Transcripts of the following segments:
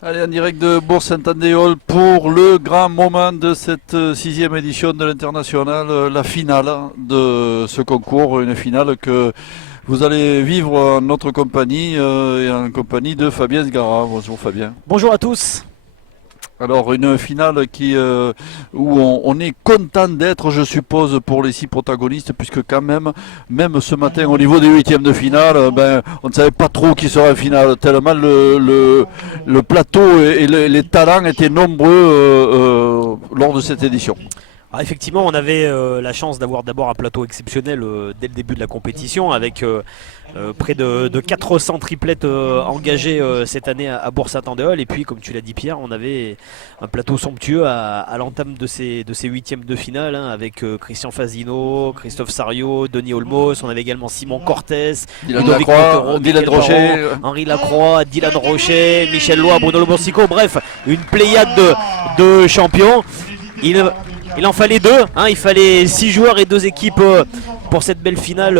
Allez, en direct de Bourg-Saint-Andéol pour le grand moment de cette sixième édition de l'International, la finale de ce concours, une finale que vous allez vivre en notre compagnie et en compagnie de Fabien Sgara. Bonjour Fabien. Bonjour à tous. Alors une finale où on est content d'être, je suppose, pour les 6 protagonistes, puisque quand même ce matin au niveau des huitièmes de finale, on ne savait pas trop qui serait en finale, tellement le plateau et les talents étaient nombreux lors de cette édition. Alors effectivement, on avait la chance d'avoir d'abord un plateau exceptionnel dès le début de la compétition avec près de 400 triplettes engagées cette année à Bourg-Saint-Andéol. Et puis, comme tu l'as dit Pierre, on avait un plateau somptueux à l'entame de ces huitièmes de finale avec Christian Fazino, Christophe Sario, Denis Olmos. On avait également Simon Cortés, Dylan Ludovic Lacroix, Montero, Dylan Mickaël Rocher. Barraud, Henri Lacroix, Dylan Rocher, Michel Lois, Bruno Loborsico. Bref, une pléiade de champions. Il en fallait deux, il fallait 6 joueurs et 2 équipes pour cette belle finale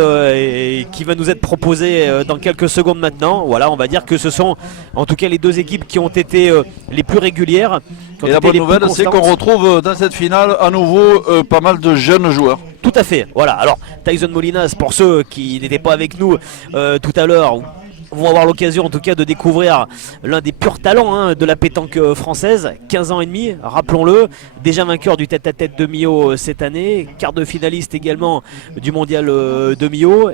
qui va nous être proposée dans quelques secondes maintenant. Voilà, on va dire que ce sont en tout cas les 2 équipes qui ont été les plus régulières. Et la bonne nouvelle, c'est qu'on retrouve dans cette finale à nouveau pas mal de jeunes joueurs. Tout à fait, voilà. Alors Tyson Molinas, pour ceux qui n'étaient pas avec nous tout à l'heure, vont avoir l'occasion en tout cas de découvrir l'un des purs talents de la pétanque française. 15 ans et demi, rappelons-le, déjà vainqueur du tête-à-tête de Millau cette année, quart de finaliste également du mondial de Millau,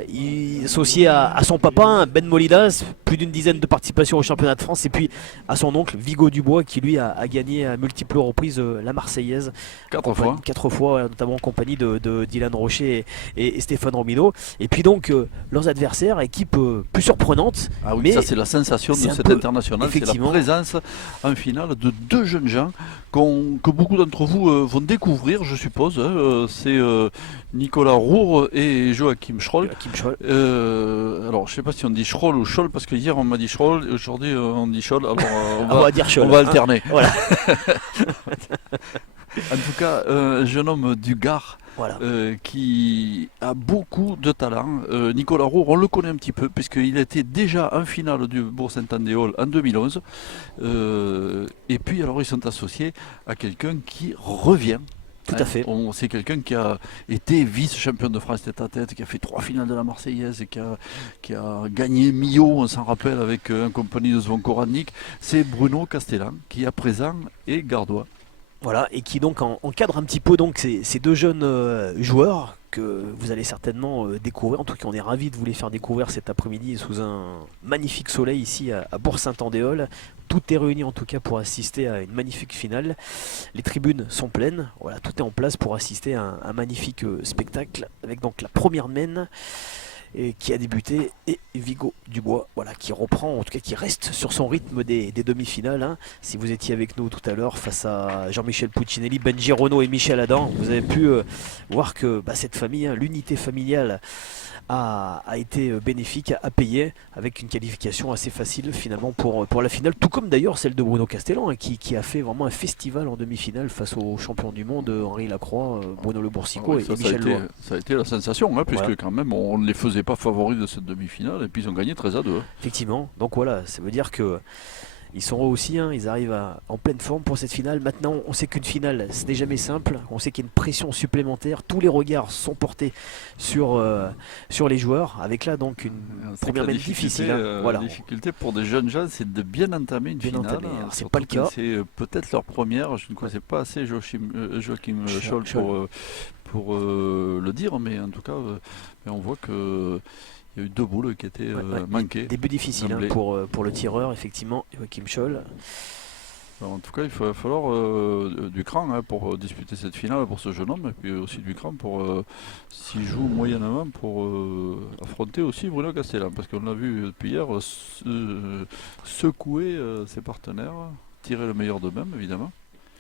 associé à son papa Ben Molinas, plus d'une dizaine de participations au championnat de France, et puis à son oncle Vigo Dubois qui lui a gagné à multiples reprises la Marseillaise 4 fois, notamment en compagnie de Dylan Rocher et Stéphane Romino. Et puis donc leurs adversaires, équipe plus surprenante. Ah oui, mais ça c'est la sensation de cette internationale, c'est la présence en finale de 2 jeunes gens que beaucoup d'entre vous vont découvrir, je suppose. C'est Nicolas Roure et Joachim Schroll. Alors je ne sais pas si on dit Schroll ou Scholl, parce que hier on m'a dit Schroll, aujourd'hui on dit Scholl, alors on va dire Scholl, on va alterner. Voilà. En tout cas, un jeune homme du Gard. Voilà. Qui a beaucoup de talent. Nicolas Roure, on le connaît un petit peu, puisqu'il était déjà en finale du Bourg-Saint-Andéol en 2011. Et puis, alors, ils sont associés à quelqu'un qui revient. Tout à fait. C'est quelqu'un qui a été vice-champion de France tête-à-tête, qui a fait 3 finales de la Marseillaise et qui a gagné Millau, on s'en rappelle, avec un compagnie de Zvonko Radnik. C'est Bruno Castellan, qui à présent est gardois. Voilà, et qui donc encadre un petit peu donc ces 2 jeunes joueurs que vous allez certainement découvrir. En tout cas, on est ravis de vous les faire découvrir cet après-midi sous un magnifique soleil ici à Bourg-Saint-Andéol. Tout est réuni en tout cas pour assister à une magnifique finale. Les tribunes sont pleines, voilà, tout est en place pour assister à un magnifique spectacle avec donc la première mène qui a débuté, et Vigo Dubois, voilà, qui reprend, en tout cas qui reste sur son rythme des demi-finales. Si vous étiez avec nous tout à l'heure face à Jean-Michel Puccinelli, Ben Girono et Michel Adam, vous avez pu voir que cette famille, l'unité familiale a été bénéfique, a payé avec une qualification assez facile finalement pour la finale, tout comme d'ailleurs celle de Bruno Castellan qui a fait vraiment un festival en demi-finale face aux champions du monde Henri Lacroix, Bruno Le Boursico et Michel Lois. Ça a été la sensation, puisque quand même on ne les faisait pas favoris de cette demi-finale et puis ils ont gagné 13-2. Effectivement, donc voilà, ça veut dire que ils sont eux aussi, ils arrivent en pleine forme pour cette finale. Maintenant, on sait qu'une finale, ce n'est jamais simple. On sait qu'il y a une pression supplémentaire. Tous les regards sont portés sur les joueurs. Avec là, donc, une première mène difficile. La difficulté pour des jeunes gens, c'est de bien entamer une finale. C'est pas le cas. C'est peut-être leur première. Je ne connaissais pas assez Joachim Scholl pour le dire, mais en tout cas, on voit que... Il y a eu 2 boules qui étaient manquées. Début difficile pour le tireur, effectivement, Joachim Scholl. En tout cas, il va falloir du cran pour disputer cette finale pour ce jeune homme, et puis aussi du cran pour s'il joue moyennement pour affronter aussi Bruno Castellan, parce qu'on l'a vu depuis hier secouer ses partenaires, tirer le meilleur d'eux-mêmes évidemment.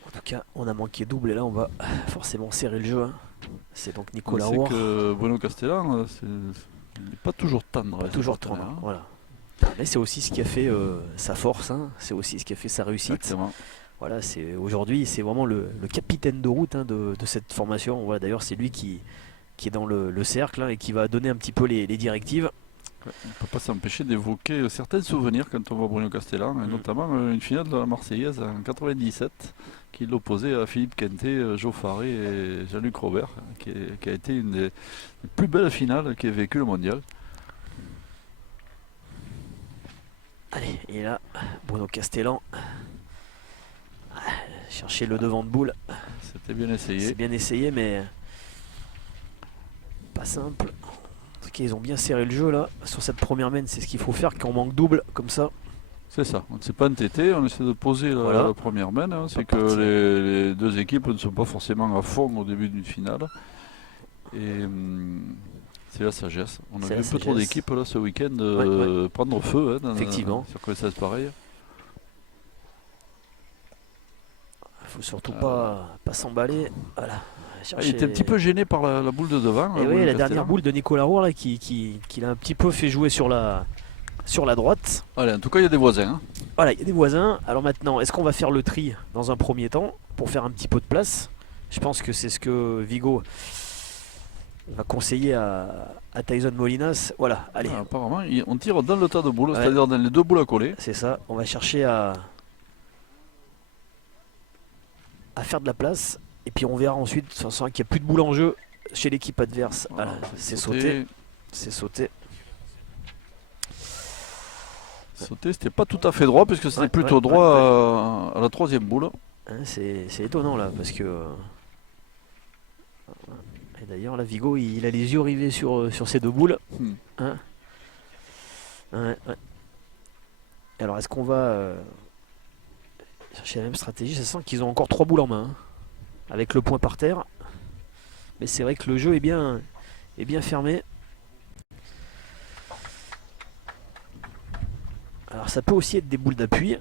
En tout cas, on a manqué double et là on va forcément serrer le jeu. C'est donc Nicolas Roure. C'est que Bruno Castellan, il n'est pas toujours tendre. Pas toujours tendre, voilà. Mais c'est aussi ce qui a fait sa force, c'est aussi ce qui a fait sa réussite. Exactement. Voilà, aujourd'hui, c'est vraiment le capitaine de route de cette formation. Voilà, d'ailleurs, c'est lui qui est dans le cercle et qui va donner un petit peu les directives. On ne peut pas s'empêcher d'évoquer certains souvenirs quand on voit Bruno Castellan, et notamment une finale de la Marseillaise en 97 qui l'opposait à Philippe Quintet, Joe Faré et Jean-Luc Robert, qui a été une des plus belles finales qu'ait vécu le mondial. Allez, et là, Bruno Castellan chercher le devant de boule. C'était bien essayé. C'est bien essayé, mais pas simple. En tout cas, ils ont bien serré le jeu là. Sur cette première main, c'est ce qu'il faut faire quand on manque double comme ça. C'est ça, on ne s'est pas entêté, on essaie de poser la première main. Hein. C'est que les deux équipes ne sont pas forcément à fond au début d'une finale. Et c'est la sagesse. On a vu un peu trop d'équipes là ce week-end prendre feu effectivement. Sur quoi ça se pareil. Il faut surtout pas s'emballer. Voilà. Il était un petit peu gêné par la boule de devant. Et oui, la dernière boule de Nicolas Roux là, qui l'a un petit peu fait jouer sur la droite. Allez, en tout cas, il y a des voisins. Hein. Voilà, il y a des voisins. Alors maintenant, est-ce qu'on va faire le tri dans un premier temps pour faire un petit peu de place? Je pense que c'est ce que Vigo va conseiller à Tyson Molinas. Voilà, allez. Apparemment, on tire dans le tas de boules, c'est-à-dire dans les deux boules à coller. C'est ça, on va chercher à faire de la place. Et puis on verra ensuite, sachant qu'il n'y a plus de boules en jeu chez l'équipe adverse. Voilà, c'est sauté. C'est sauté. Sauter, c'était pas tout à fait droit, puisque c'était plutôt droit à la troisième boule. Hein, c'est étonnant là, parce que... Et d'ailleurs, là, Vigo, il a les yeux rivés sur ces deux boules. Hein Alors, est-ce qu'on va chercher la même stratégie? Ça sent qu'ils ont encore 3 boules en main, hein, avec le point par terre. Mais c'est vrai que le jeu est bien fermé. Alors ça peut aussi être des boules d'appui,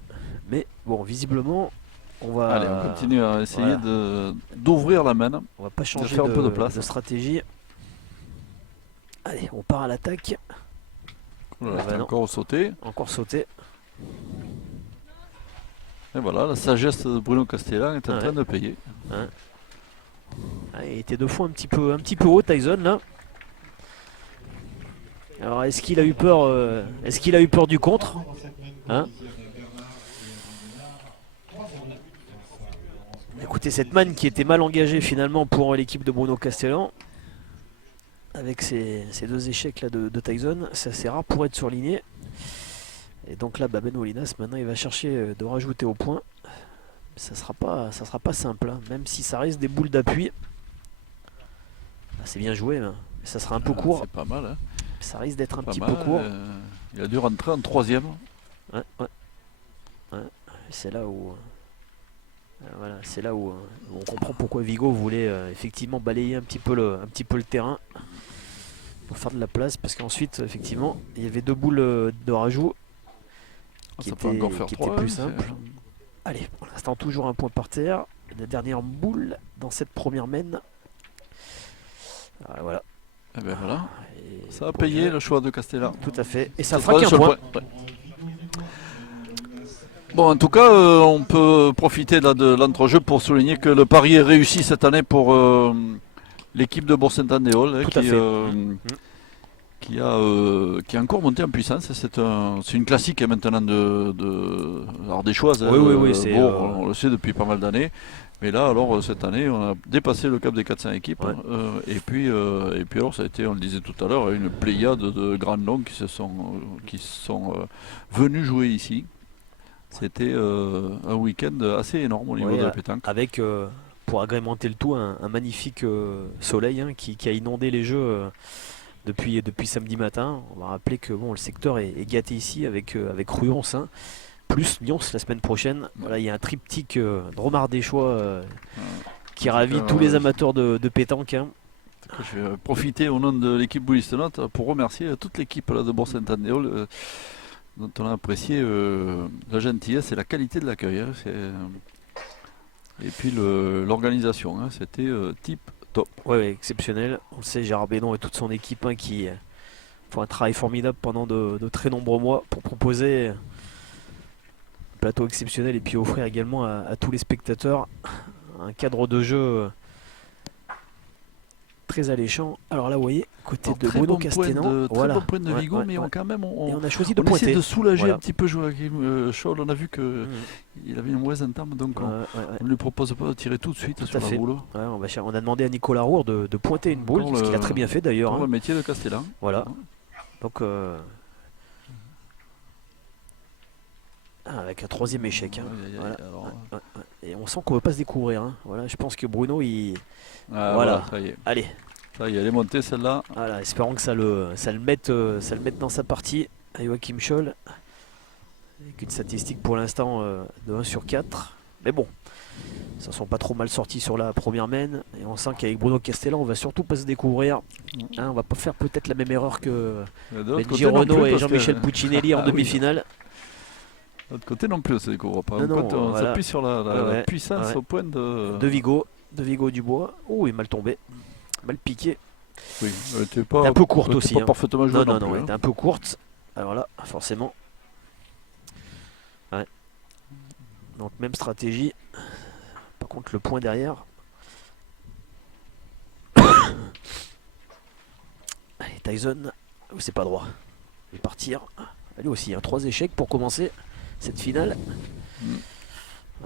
mais bon, visiblement, on va... Allez, on continue à essayer d'ouvrir la main. On va pas changer faire un peu de place. de stratégie. Allez, on part à l'attaque. Voilà, encore sauté. Encore sauté. Et voilà, la sagesse de Bruno Castellan est en train de payer. Il était deux fois un petit peu haut, Tyson, là. Alors, est-ce qu'il a eu peur du contre, hein? Écoutez, cette manne qui était mal engagée finalement pour l'équipe de Bruno Castellan, avec ces deux échecs là de Tyson, c'est assez rare pour être surligné. Et donc là, Ben Molinas, maintenant il va chercher de rajouter au point. Ça sera pas simple, hein, même si ça reste des boules d'appui. C'est bien joué, hein, mais ça sera un peu court. C'est pas mal, hein. Ça risque d'être un petit peu court. Il a dû rentrer en troisième. C'est là où... voilà, c'est là où on comprend pourquoi Vigo voulait effectivement balayer un petit peu le terrain pour faire de la place, parce qu'ensuite effectivement il y avait deux boules de rajout qui étaient plus simples. Allez, pour l'instant toujours un point par terre. La dernière boule dans cette première main. Voilà. Et ben voilà. Ça a payé le choix de Castellan. Tout à fait. Et ça fera qu'un point. Bon, en tout cas, on peut profiter là de l'entrejeu pour souligner que le pari est réussi cette année pour l'équipe de Bourg-Saint-Andéol, qui est encore montée en puissance. C'est une classique maintenant de l'Ardéchoise. Oui, on le sait depuis pas mal d'années. Mais là, alors, cette année, on a dépassé le cap des 400 équipes. Et puis, alors, ça a été, on le disait tout à l'heure, une pléiade de grands noms qui sont venus jouer ici. C'était un week-end assez énorme au niveau de la pétanque. Avec, pour agrémenter le tout, un magnifique soleil qui a inondé les jeux depuis samedi matin. On va rappeler que le secteur est gâté ici avec Ruons, plus Nyons la semaine prochaine. Voilà, il y a un triptyque de Romard des Choix qui ravit tous les amateurs de pétanque. Je vais profiter au nom de l'équipe Boulistelante pour remercier toute l'équipe de Bourg-Saint-Andéol, dont on a apprécié la gentillesse et la qualité de l'accueil. Et puis l'organisation, c'était tip top. Oui, exceptionnel. On le sait, Gérard Bédon et toute son équipe qui font un travail formidable pendant de très nombreux mois pour proposer un plateau exceptionnel et puis offrir également à tous les spectateurs un cadre de jeu très alléchant. Alors là, vous voyez, côté Alors, de très Bruno bon point Castellan. de, très Voilà. bon point de Ouais, Vigo, ouais, mais ouais. on, quand même, Et on a choisi de on essaie pointer. de soulager Voilà. un petit peu Joachim Scholl. On a vu qu'il Mhm. avait une mauvaise entame, donc Ouais, ouais, ouais. on ne lui propose pas de tirer tout de suite Tout sur à la fait. boule. Ouais, on a demandé à Nicolas Roure de pointer une boule, Encore ce qu'il a très bien fait d'ailleurs. Encore Hein. le métier de Castellan. Voilà. Donc, avec un troisième échec. Hein. Aïe, aïe, aïe, Voilà. alors, Ouais, ouais, ouais. Et on sent qu'on ne veut pas se découvrir. Hein. Voilà, je pense que Bruno, il. ah, Voilà. ça y est. Allez, Ça y est, elle est montée celle-là. voilà, espérons que ça le mette dans sa partie à Joachim Scholl. Avec une statistique pour l'instant de 1 sur 4. Mais bon, ça ne sont pas trop mal sortis sur la première main. Et on sent qu'avec Bruno Castellan, on va surtout pas se découvrir. Hein, on va pas faire peut-être la même erreur que De l'autre Benji côté non Renaud plus, et parce Jean-Michel que- Puccinelli en Ah oui. demi-finale. De l'autre côté non plus, on se découvre pas. Non, non, On voilà. s'appuie sur la Ouais, puissance ouais. au point de. De Vigo Dubois. Oh, il est mal tombé. Mal piqué. Oui, elle était T'es un peu courte elle était aussi, pas hein. parfaitement jouée Non, non, plus. elle hein. était un peu courte. Alors là, forcément. Ouais. Donc même stratégie. Par contre, le point derrière. Allez, Tyson. Oh, c'est pas droit. Il va partir. Lui aussi, 3 échecs pour commencer cette finale. Mm.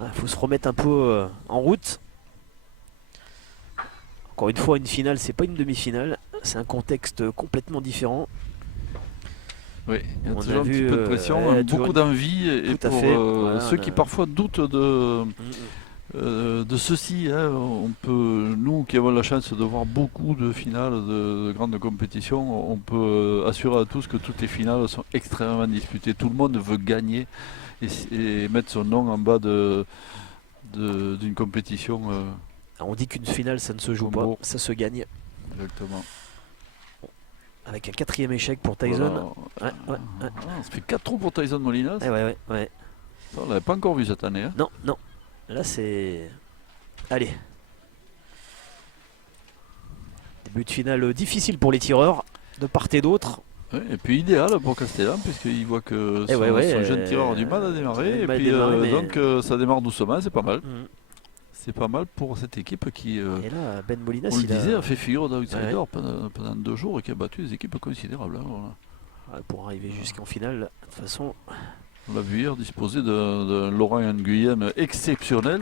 Il faut se remettre un peu en route. Encore une fois, une finale, c'est pas une demi-finale. C'est un contexte complètement différent. Oui, il y a On toujours a un vu, petit peu de pression, toujours beaucoup une- d'envie. Et Tout à pour fait. Voilà, ceux on qui a- parfois doutent de ceci, hein, on peut, nous qui avons la chance de voir beaucoup de finales de grandes compétitions, on peut assurer à tous que toutes les finales sont extrêmement disputées. Tout le monde veut gagner et mettre son nom en bas d'une compétition. On dit qu'une finale, ça ne se joue pas, Bon. ça se gagne. Exactement. Avec un 4e échec pour Tyson. Voilà. Ouais, ouais, ouais. Ah, ça fait 4 trous pour Tyson Molinas. Ouais, ouais, ouais. Ça, on l'avait pas encore vu cette année. Hein. Non, non. Là, c'est. Allez. Début de finale difficile pour les tireurs, de part et d'autre. Ouais, et puis idéal pour Castellan, puisqu'il voit que Eh son, ouais, ouais, son jeune tireur a du mal à démarrer. Et mal puis démarré, mais- donc ça démarre doucement, c'est pas mal. Mhm. C'est pas mal pour cette équipe qui, Et là, Ben Molinas, on le il a. disait, a fait figure d'outsider Ouais. pendant 2 jours et qui a battu des équipes considérables. Hein, voilà. Ouais, pour arriver jusqu'en finale, de toute façon. On l'a vu hier disposer de Laurent Nguyen exceptionnel.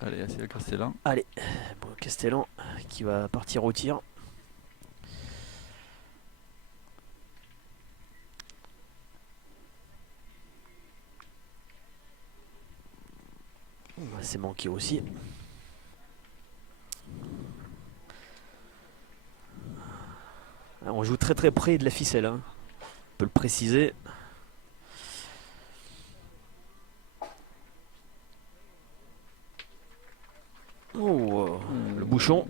Allez, c'est Castellan. Allez, bon, Castellan qui va partir au tir. C'est manqué aussi. Ah, on joue très très près de la ficelle, hein. On peut le préciser. Oh, le bouchon.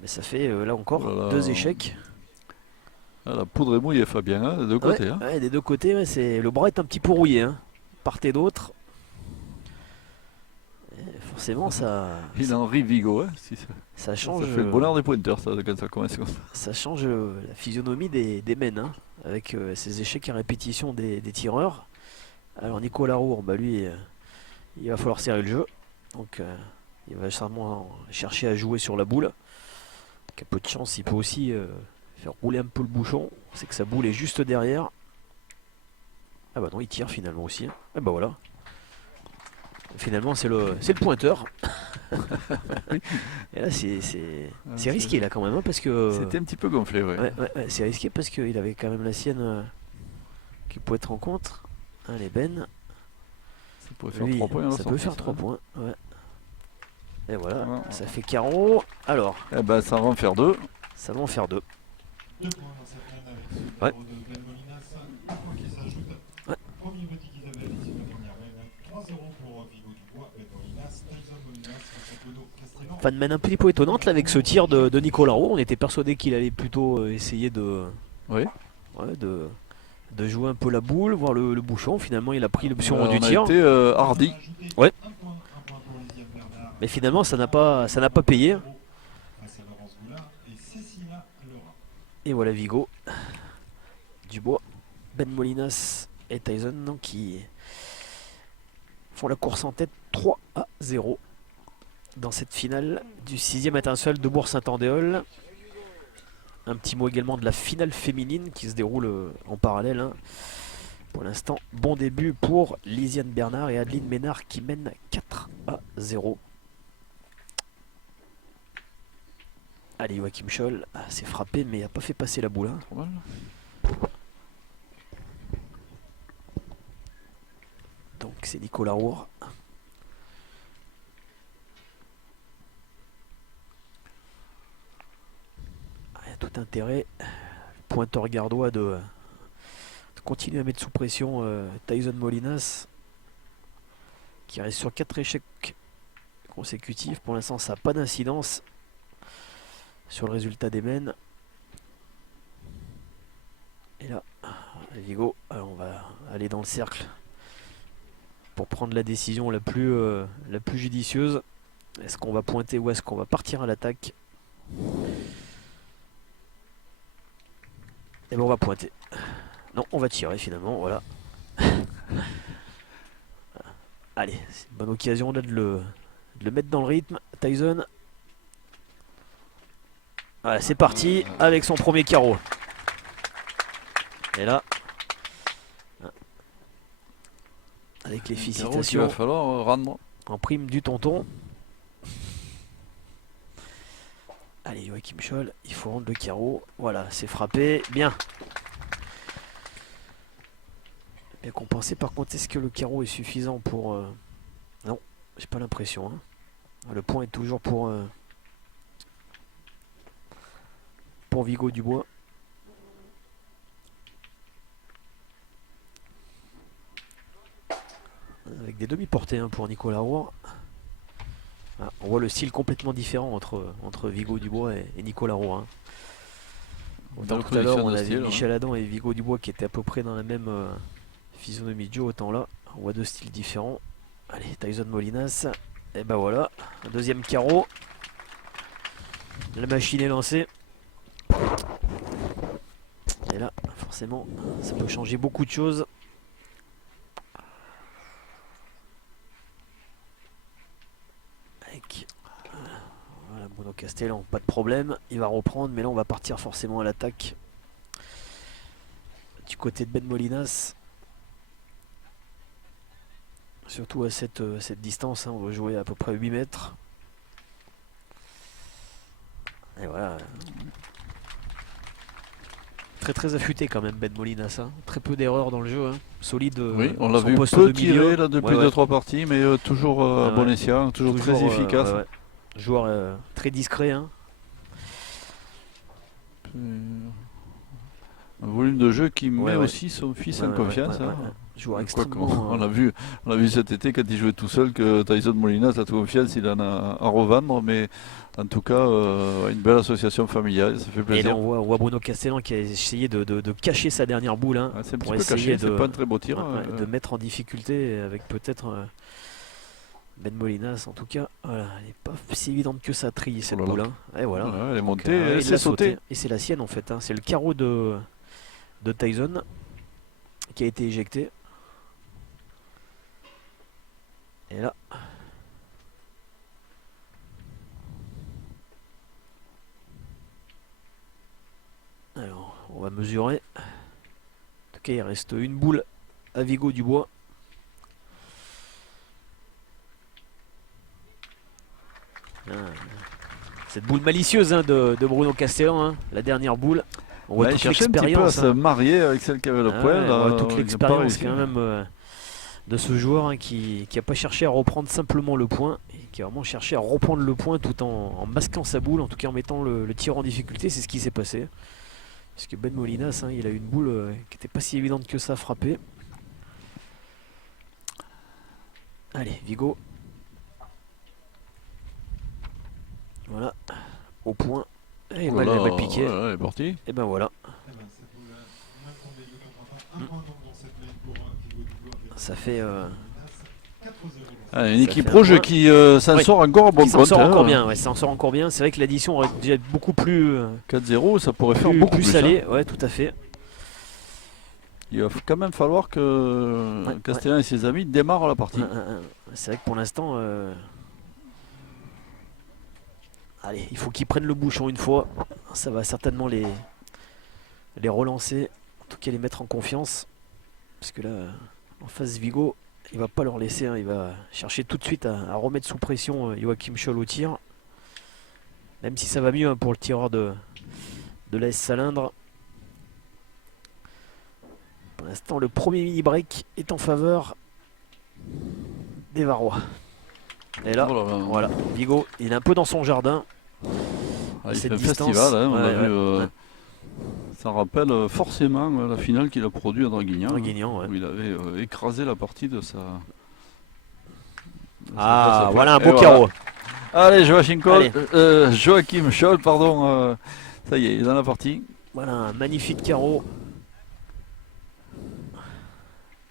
Mais ça fait là encore Oh là là. 2 échecs. Ah, la poudre est mouillée, Fabien, hein, des deux côtés. Hein. Ouais, des deux côtés, ouais, le bras est un petit peu rouillé. Hein. Part et d'autre. Et forcément, Il en rit Vigo. Hein, ça ça change. fait le bonheur des pointeurs, ça, quand ça commence comme ça. Ça change la physionomie des men, hein, avec ces échecs à répétition des tireurs. Alors Nicolas Roure, bah lui, il va falloir serrer le jeu. Donc il va sûrement chercher à jouer sur la boule. Avec un peu de chance, il peut aussi faire rouler un peu le bouchon. C'est que sa boule est juste derrière. Ah bah non, il tire finalement aussi. Hein. Ah bah voilà. Finalement, c'est le pointeur. Et là, c'est risqué là quand même, hein, parce que. C'était un petit peu gonflé, ouais. Ouais, c'est risqué parce qu'il avait quand même la sienne qui pouvait être en contre. Allez, Ben. Ça pourrait faire Lui, 3 points. à la ça peut sortie, faire ça. 3 points. Ouais. Et voilà, Ouais. ça fait carreau. Alors, Eh ben, ça va en faire 2. ça va en faire 2. 2 points dans cette finale avec ce Ouais. numéro de Ben Molinas, un point qui s'ajoute. Ouais. Premier petit Isabelle ici la première main. 3-0 pour Vigo Dubois, Ben Molinas, Tyson Molinas, Bruno Castellan. Fin de main un petit peu étonnante là, avec ce tir de Nicolas Roux. On était persuadé qu'il allait plutôt essayer Oui. de jouer un peu la boule, voir le bouchon. Finalement, il a pris l'option du On a tir. été hardi. Ouais. Un point pour Lydiane Bernard. Mais finalement, ça n'a pas payé. Face à Laurence Goulard et Cécilia Lerat. Et voilà Vigo, Dubois, Ben Molinas et Tyson donc, qui font la course en tête 3-0. dans cette finale du 6e international de Bourg-Saint-Andéol. Un petit mot également de la finale féminine qui se déroule en parallèle, hein. Pour l'instant, bon début pour Lisiane Bernard et Adeline Ménard qui mènent 4-0. Allez, Joachim Scholl s'est frappé mais n'a pas fait passer la boule, hein. Pas mal. Donc c'est Nicolas Roure. Il y a tout intérêt, pointeur gardois, de continuer à mettre sous pression Tyson Molinas, qui reste sur 4 échecs consécutifs. Pour l'instant, ça n'a pas d'incidence sur le résultat des mènes. Et là, Vigo, alors on va aller dans le cercle pour prendre la décision la plus judicieuse. Est-ce qu'on va pointer ou est-ce qu'on va partir à l'attaque? Et bien on va pointer. Non, on va tirer finalement, voilà. Allez, c'est une bonne occasion là de le mettre dans le rythme. Tyson. Voilà, c'est parti avec son premier carreau. Et là, avec les Il félicitations va falloir rendre. en prime du tonton. Allez, Joachim Scholl, il faut rendre le carreau. Voilà, c'est frappé. Bien. Bien compensé. Par contre, est-ce que le carreau est suffisant pour... Non, j'ai pas l'impression, hein. Le point est toujours pour Vigo Dubois. Avec des demi-portées, hein, pour Nicolas Roure. Ah, on voit le style complètement différent entre Vigo Dubois et Nicolas Roure, hein. Autant que tout à l'heure on avait Michel Adam et Vigo Dubois qui étaient à peu près dans la même physionomie de jeu, autant là on voit deux styles différents. Allez, Tyson Molinas, et ben voilà, un deuxième carreau. La machine est lancée. Et là, forcément, ça peut changer beaucoup de choses. Avec voilà, Bruno Castellan, pas de problème, il va reprendre, mais là on va partir forcément à l'attaque du côté de Ben Molinas. Surtout à cette distance, hein, on va jouer à peu près 8 mètres. Et voilà. Très affûté quand même Ben Molinas, hein. Très peu d'erreurs dans le jeu, hein. Solide. Oui, on l'a son vu poste peu de milieu. tirer là depuis Ouais, 2-3 parties, mais toujours Ah bon ouais. escient, toujours très efficace. ouais. Joueur très discret, hein. Un volume de jeu qui met Ouais. aussi son fils en confiance, hein. Joueur Quoi extrêmement. on l'a vu cet été quand il jouait tout seul que Tyson Molinas a tout confiance, il en a à revendre, mais en tout cas une belle association familiale, ça fait Et là plaisir. on voit Bruno Castellan qui a essayé de cacher sa dernière boule, hein, Ah, c'est un petit pour peu essayer caché, c'est pas un très beau tir. de mettre en difficulté avec peut-être Ben Molinas. En tout cas, voilà, elle n'est pas si évidente que ça trier cette Oh là là. boule, hein. Et voilà. Voilà, elle est Donc, montée, il elle s'est l'a sautée. Et c'est la sienne en fait, hein. C'est le carreau de Tyson qui a été éjecté. Et là. Alors, on va mesurer. En tout cas, il reste une boule à Vigo Dubois. Cette boule malicieuse, hein, de Bruno Castellan, hein, la dernière boule. On voit Il toute cherchait un petit peu à l'expérience, se hein. marier avec celle qui avait le Ah poil. ouais, on voit toute il a pas l'expérience réussi. quand même de ce joueur, hein, qui n'a pas cherché à reprendre simplement le point, et qui a vraiment cherché à reprendre le point tout en masquant sa boule, en tout cas en mettant le tir en difficulté. C'est ce qui s'est passé. Parce que Ben Molinas, hein, il a une boule qui n'était pas si évidente que ça à frapper. Allez, Vigo. Voilà, au point. Et Voilà, elle va piquer. voilà, elle est partie. Et ben voilà. Eh ben, cette boule-là, même pour les deux contre un point donc dans cette ligne pour Vigo Dubois. Ça fait 4-0. Ah, une Ça équipe fait un rouge point. qui s'en Oui, sort encore à bon qui s'en compte. sort encore hein. bien, ouais, ça en sort encore bien. C'est vrai que l'addition aurait dû être beaucoup plus 4-0, ça pourrait faire beaucoup plus. Hein. salée. Ouais, tout à fait. Il va quand même falloir que Ouais, Castellan et ses amis démarrent la partie. C'est vrai que pour l'instant, Allez, il faut qu'ils prennent le bouchon une fois. Ça va certainement les relancer. En tout cas, les mettre en confiance. Parce que là, en face, Vigo, il va pas leur laisser. Hein. Il va chercher tout de suite à remettre sous pression Joachim Scholl au tir. Même si ça va mieux hein, pour le tireur de l'AS Salindre. Pour l'instant, le premier mini-break est en faveur des Varois. Et là, Oh là là. voilà, Vigo, il est un peu dans son jardin. Ah, il cette fait un distance. festival, hein, on a Ouais, vu, ouais. ça rappelle forcément la finale qu'il a produite à Draguignan, Draguignan, ouais. où il avait écrasé la partie de sa... Ah, sa- voilà un et beau carreau. Allez, Allez. Joachim Scholl, pardon, ça y est, il est dans la partie. Voilà un magnifique carreau.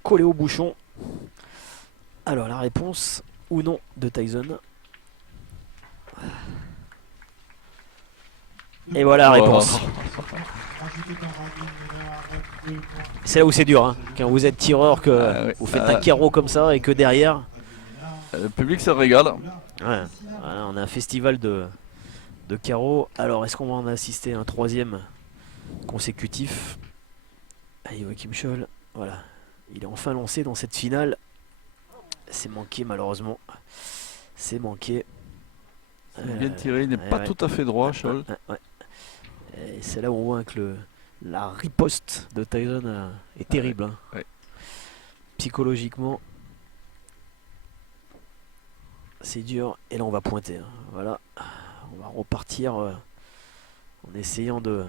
Collé au bouchon. Alors la réponse ou non de Tyson. Et voilà la réponse. Rajouté par Ragin, meneur à 9-2 points. C'est là où c'est dur. Hein. Quand vous êtes tireur, que Ah ouais. vous faites un carreau comme ça et que derrière. Le public se régale. Ouais, voilà, on a un festival de carreaux. Alors est-ce qu'on va en assister à un troisième consécutif? Allez, Joachim Scholl. Voilà. Il est enfin lancé dans cette finale. C'est manqué malheureusement. C'est manqué. Bien tiré, il n'est pas ouais. tout à fait droit, Scholl. Ouais. Et c'est là où on voit que la riposte de Tyson est terrible. Hein. Ouais. Psychologiquement, c'est dur. Et là, on va pointer. Hein. Voilà. On va repartir en essayant de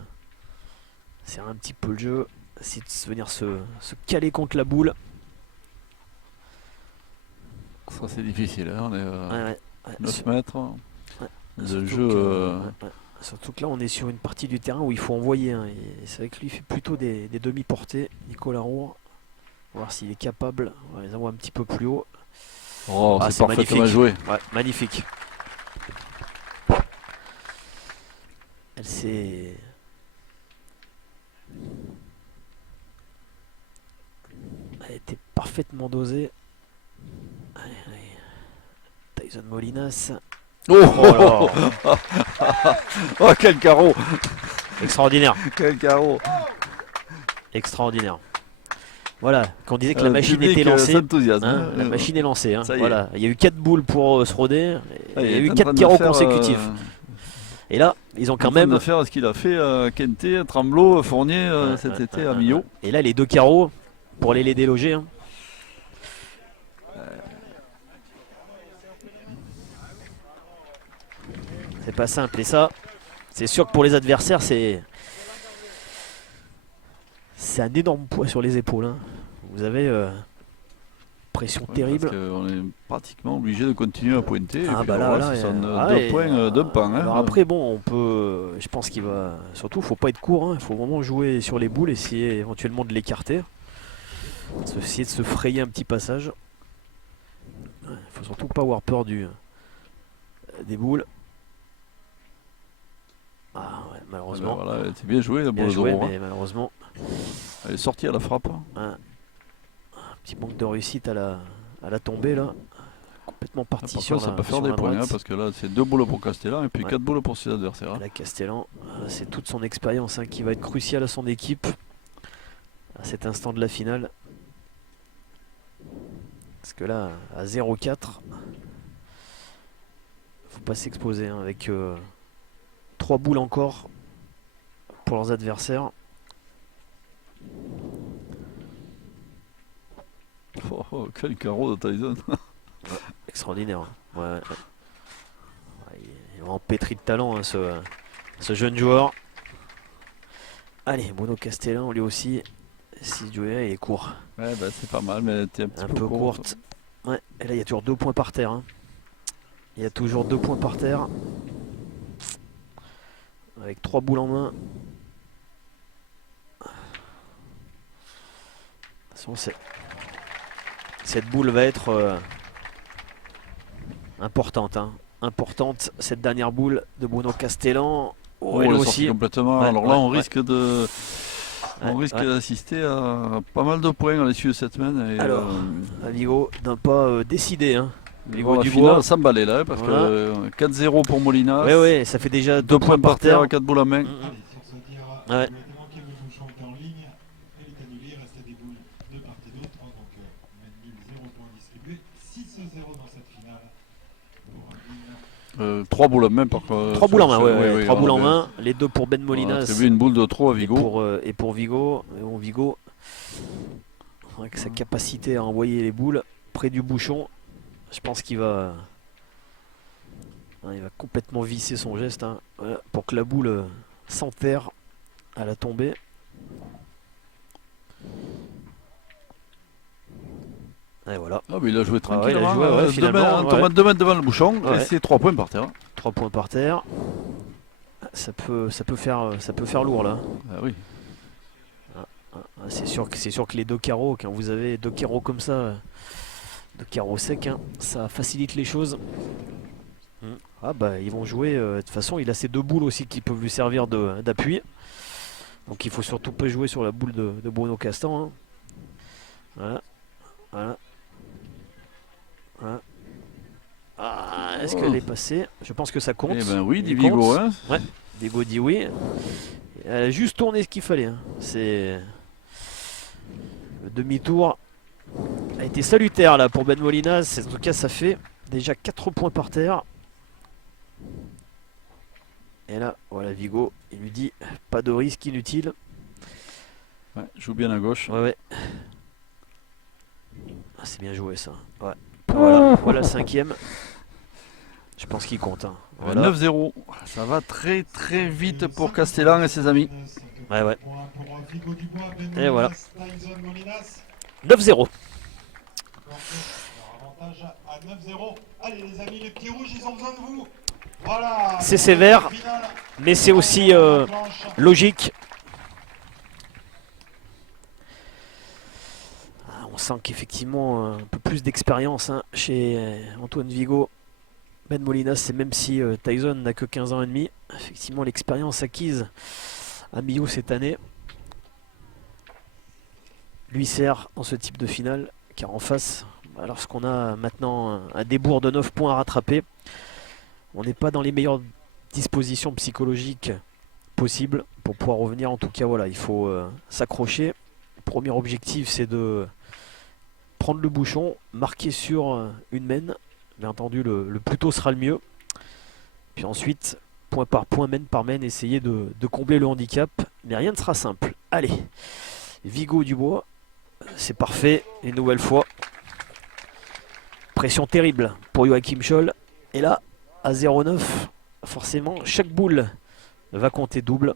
serrer un petit peu le jeu. Essayer de venir se caler contre la boule. Ça c'est difficile, hein, on est Ouais. 9 mètres. Ouais. Le Surtout jeu... ouais. Surtout que là, on est sur une partie du terrain où il faut envoyer. Hein. Et c'est vrai que lui, il fait plutôt des demi-portées. Nicolas Roure. On va voir s'il est capable. On les envoie un petit peu plus haut. Oh, Ah, c'est c'est parfaitement magnifique. joué. Ouais, magnifique. Elle était parfaitement dosée. Allez. Tyson Molinas. Oh, Oh là. oh, quel carreau. Extraordinaire. Quel carreau. Extraordinaire. Voilà, quand on disait que la machine public, était lancée. s'enthousiasme, Hein, hein. la machine est lancée. Hein. Ça y est. Voilà. Il y a eu 4 boules pour se roder. Ah, Il y a est eu en 4 train de carreaux faire, consécutifs. Et là, ils ont quand même. de faire ce qu'il a fait Kenté, Tremblot, Fournier cet été à Millau. Et là, les 2 carreaux pour aller les déloger. Hein. C'est pas simple. Et ça, c'est sûr que pour les adversaires, c'est un énorme poids sur les épaules. Hein. Vous avez pression terrible. Parce qu'on est pratiquement obligé de continuer à pointer. Ah et puis bah là, alors, là, ce sont ah, 2 et, points d'un pan. Hein. Alors après, bon, on peut. Je pense qu'il va. Surtout, faut pas être court. Hein. Il faut vraiment jouer sur les boules, essayer éventuellement de l'écarter. Essayer de se frayer un petit passage. Il faut surtout pas avoir peur des boules. Ah ouais, malheureusement. Voilà, c'est bien joué la Bien boule joué, de Rouen. mais malheureusement, Elle est sortie à la frappe. un petit manque de réussite à la tombée là. Complètement Par parti contre, sur ça la, peut faire sur des la points, hein, droite. parce que là, c'est 2 boules pour Castellan et puis Ouais. 4 boules pour ses adversaires. Hein. La Castellan, c'est toute son expérience hein, qui va être cruciale à son équipe à cet instant de la finale. Parce que là, à 0-4, faut pas s'exposer hein, avec 3 boules encore pour leurs adversaires. Oh, quel carreau de Tyson. Extraordinaire. Hein. Ouais. Ouais, il est vraiment pétri de talent hein, ce jeune joueur. Allez, Bruno Castellan lui aussi. Si Joël il est court. Ouais, bah, c'est pas mal, mais elle était un petit Un peu peu courte. Ouais, et là il y a toujours 2 points par terre. Hein. Il y a toujours 2 points par terre. Avec 3 boules en main. Attention, cette boule va être importante. Hein. Importante, cette dernière boule de Bruno Castellan. Oh, Oh, elle elle est sortie aussi. complètement. Ouais, Alors là, ouais, on ouais. risque de. On Ouais, risque ouais. d'assister à pas mal de points à l'issue de cette semaine. Et, Alors, à Vigo d'un pas décidé. Hein. Vigo La Dubois. finale s'emballer là, parce Voilà. que 4-0 pour Molinas. Ouais, ça fait déjà 2 points par terre, 4 boules à main. Mm, mm. Allez, sur ce tir, Ouais. il a été manqué, le bouchon était en ligne. Elle est annulée, il restait des boules de part et d'autre. Donc, même nul, 0 points distribués. 6-0 dans cette finale. Pour Adeline. 3 boules à main par contre. 3 boules en main, ouais, oui, 3 boules en on avait- main. Les deux pour Ben On a Molinas attribué une boule de trop à Vigo. et pour Vigo. Et bon, Vigo, avec sa capacité à envoyer les boules près du bouchon, je pense qu'il va, il va complètement visser son geste, hein. Voilà, pour que la boule s'enterre à la tombée. Et voilà, Ah, mais il a joué ouais, tranquille. il a joué, ouais, finalement, ouais. 2 mètres devant le bouchon, Ouais. et c'est 3 points par terre. 3 points par terre. Ça peut faire lourd là. Ah oui. C'est sûr que les deux carreaux, quand vous avez deux carreaux comme ça, deux carreaux secs, hein, ça facilite les choses. Ah bah ils vont jouer, de toute façon il a ces deux boules aussi qui peuvent lui servir d'appui. Donc il faut surtout pas jouer sur la boule de Bruno Castan, hein. Voilà. Voilà. Voilà. Ah, est-ce qu'elle est passée? Je pense que ça compte. Eh ben oui, dit Il Vigo. compte. Hein. Vigo dit oui. Elle a juste tourné ce qu'il fallait, hein. C'est le demi-tour a été salutaire là pour Ben Molinas. En tout cas, ça fait déjà 4 points par terre. Et là, voilà Vigo, il lui dit pas de risque inutile. Ouais, joue bien à gauche. Ouais. Ah, c'est bien joué ça. Ouais. Voilà le cinquième. Je pense qu'il compte, hein. Voilà. 9-0. Ça va très très vite pour Castellan et ses amis. Ouais. Point pour Vigo Dubois, Ben Et voilà. Molinas, Tyson Molinas. 9-0. Leur avantage à 9-0. Allez les amis, les petits rouges, ils ont besoin de vous. Voilà. C'est sévère, mais c'est aussi logique. Ah, on sent qu'effectivement un peu plus d'expérience, hein, chez Antoine Vigo. Ben Molinas, et même si Tyson n'a que 15 ans et demi, effectivement l'expérience acquise à Millau cette année lui sert dans ce type de finale, car en face, lorsqu'on a maintenant un débours de 9 points à rattraper, on n'est pas dans les meilleures dispositions psychologiques possibles pour pouvoir revenir. En tout cas, voilà, il faut s'accrocher. Le premier objectif, c'est de prendre le bouchon, marquer sur une main. Bien entendu, le plus tôt sera le mieux. Puis ensuite, point par point, main par main, essayer de combler le handicap. Mais rien ne sera simple. Allez, Vigo Dubois, c'est parfait. Une nouvelle fois, pression terrible pour Joachim Scholl. Et là, à 0,9, forcément, chaque boule va compter double.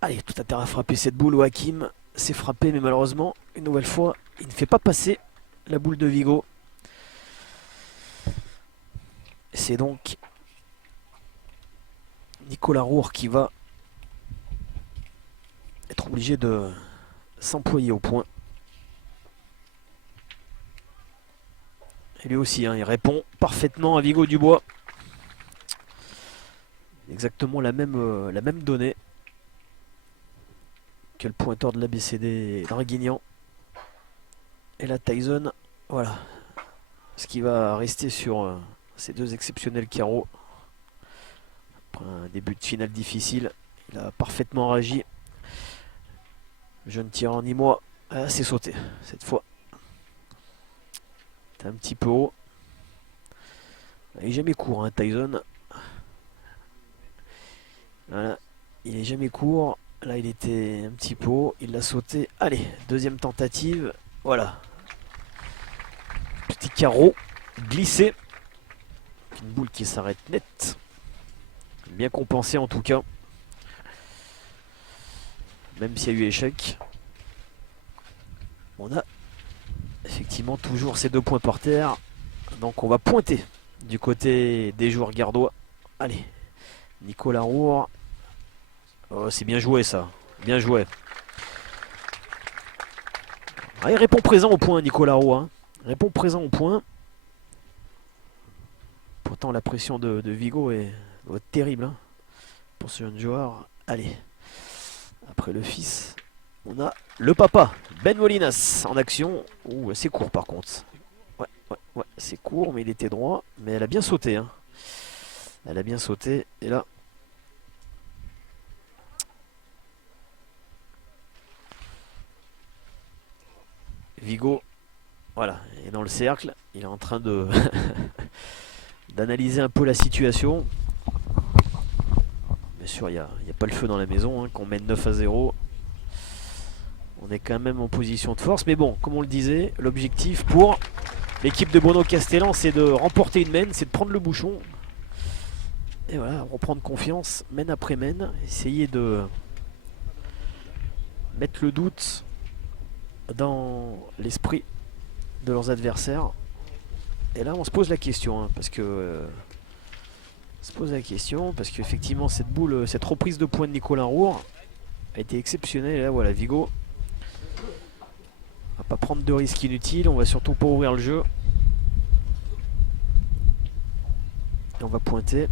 Allez, tout intérêt à frapper cette boule. Joachim s'est frappé, mais malheureusement, une nouvelle fois, il ne fait pas passer la boule de Vigo. C'est donc Nicolas Roure qui va être obligé de s'employer au point. Et lui aussi, hein, il répond parfaitement à Vigo Dubois. Exactement la même donnée que le pointeur de l'ABCD Draguignan. Et là, Tyson, voilà, ce qui va rester sur ces deux exceptionnels carreaux. Après un début de finale difficile, il a parfaitement réagi. Jeune tireur nîmois, c'est sauté cette fois. C'est un petit peu haut. Il est jamais court, hein, Tyson. Voilà, il est jamais court. Là, il était un petit peu haut, il l'a sauté. Allez, deuxième tentative. Voilà. Petit carreau glissé. Une boule qui s'arrête net. Bien compensé en tout cas. Même s'il y a eu échec. On a effectivement toujours ces 2 points par terre. Donc on va pointer du côté des joueurs gardois. Allez, Nicolas Roure. Oh, c'est bien joué ça. Bien joué. Ah, il répond présent au point, Nicolas Roux, hein. Répond présent au point. Pourtant, la pression de Vigo doit être terrible, hein, pour ce jeune joueur. Allez, après le fils, on a le papa, Ben Molinas, en action. Ouh, assez court par contre. Ouais, c'est court, mais il était droit. Mais elle a bien sauté, hein. Elle a bien sauté. Et là, Vigo, voilà, est dans le cercle. Il est en train de d'analyser un peu la situation. Bien sûr, il n'y a pas le feu dans la maison, hein, qu'on mène 9-0. On est quand même en position de force. Mais bon, comme on le disait, l'objectif pour l'équipe de Bruno Castellan, c'est de remporter une mène, c'est de prendre le bouchon. Et voilà, reprendre confiance, mène après mène. Essayer de mettre le doute dans l'esprit de leurs adversaires. Et là, on se pose la question, hein, parce que... on se pose la question, parce qu'effectivement, cette boule, cette reprise de points de Nicolas Roure a été exceptionnelle. Et là, voilà, Vigo. On va pas prendre de risques inutiles, on va surtout pas ouvrir le jeu. Et on va pointer.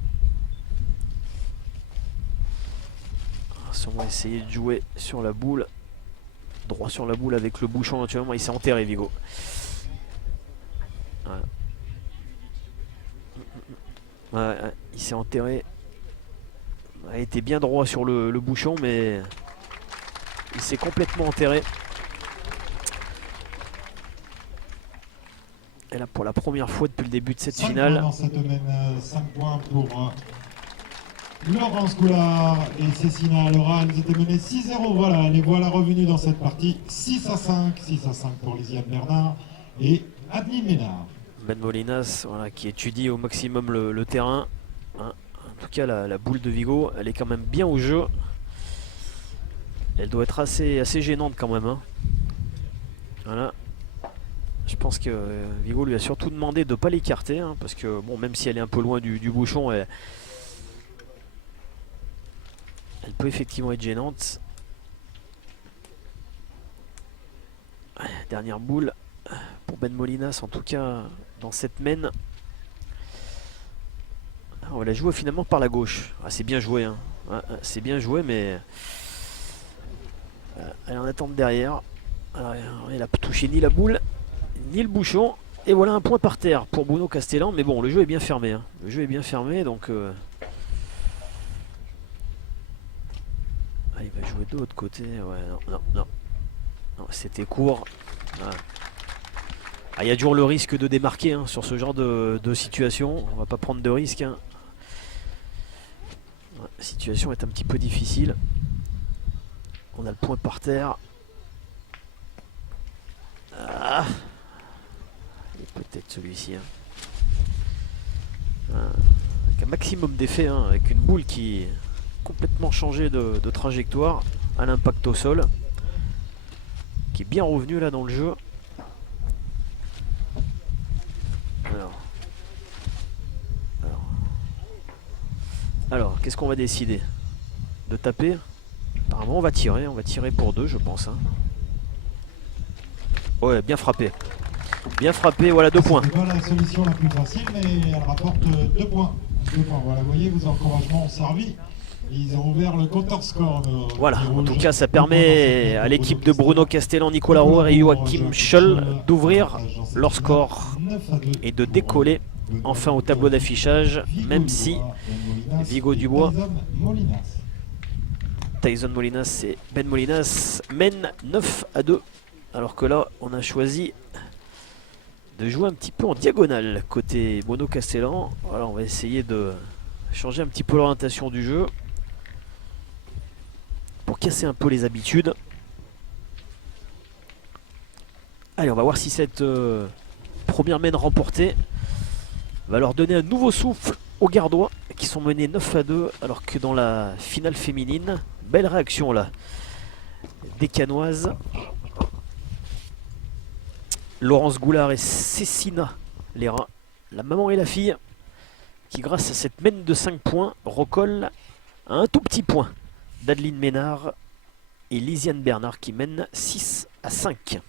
On va sûrement essayer de jouer sur la boule. Droit sur la boule avec le bouchon, naturellement, il s'est enterré, Vigo. Voilà. Ouais, il s'est enterré. Il a été bien droit sur le bouchon, mais il s'est complètement enterré. Et là, pour la première fois depuis le début de cette 5 finale. points dans cette domaine, 5 points pour Laurence Goulard et Cécina Laura. Elles étaient menées 6-0. Voilà, les voilà revenues dans cette partie. 6-5. 6-5 pour Lisiane Bernard et Adeline Ménard. Ben Molinas, voilà, qui étudie au maximum le terrain. Hein. En tout cas, la boule de Vigo, elle est quand même bien au jeu. Elle doit être assez gênante quand même. Hein. Voilà. Je pense que Vigo lui a surtout demandé de ne pas l'écarter, hein, parce que bon, même si elle est un peu loin du bouchon, elle peut effectivement être gênante. Dernière boule pour Ben Molinas, en tout cas dans cette mène. On va la jouer finalement par la gauche. Ah, c'est bien joué, hein. C'est bien joué, mais elle en attend derrière. Alors, elle n'a pas touché ni la boule ni le bouchon. Et voilà un point par terre pour Bruno Castellan. Mais bon, le jeu est bien fermé, hein. Le jeu est bien fermé, donc ah, il va jouer de l'autre côté. Ouais, non. C'était court. Voilà. Ah, il y a toujours le risque de démarquer, hein, sur ce genre de situation. On va pas prendre de risque, hein. Ouais, la situation est un petit peu difficile. On a le point par terre. Ah. Et peut-être celui-ci, hein. Avec un maximum d'effet, hein, avec une boule qui est complètement changée de trajectoire à l'impact au sol, qui est bien revenue là dans le jeu. Alors, qu'est-ce qu'on va décider? De taper? Apparemment on va tirer pour 2, je pense, hein. Ouais, bien frappé. Bien frappé, voilà 2 points. C'est pas la solution la plus facile, mais elle rapporte 2 points. 2 points. Voilà, vous voyez, vos encouragements ont servi. Ils ont ouvert le compteur score. Voilà, en tout cas ça permet à l'équipe de Bruno Castellan, Nicolas Roure et Joachim Scholl d'ouvrir leur score et de décoller enfin au tableau d'affichage, même si Vigo Dubois, Tyson Molinas et Ben Molinas mènent 9-2. Alors que là, on a choisi de jouer un petit peu en diagonale côté Bruno Castellan. Voilà, on va essayer de changer un petit peu l'orientation du jeu pour casser un peu les habitudes. Allez, on va voir si cette première mène remportée va leur donner un nouveau souffle aux Gardois qui sont menés 9-2, alors que dans la finale féminine, belle réaction là des Canoises. Laurence Goulard et Cécina Lera, la maman et la fille, qui grâce à cette mène de 5 points recollent à un tout petit point d'Adeline Ménard et Lisiane Bernard qui mènent 6-5.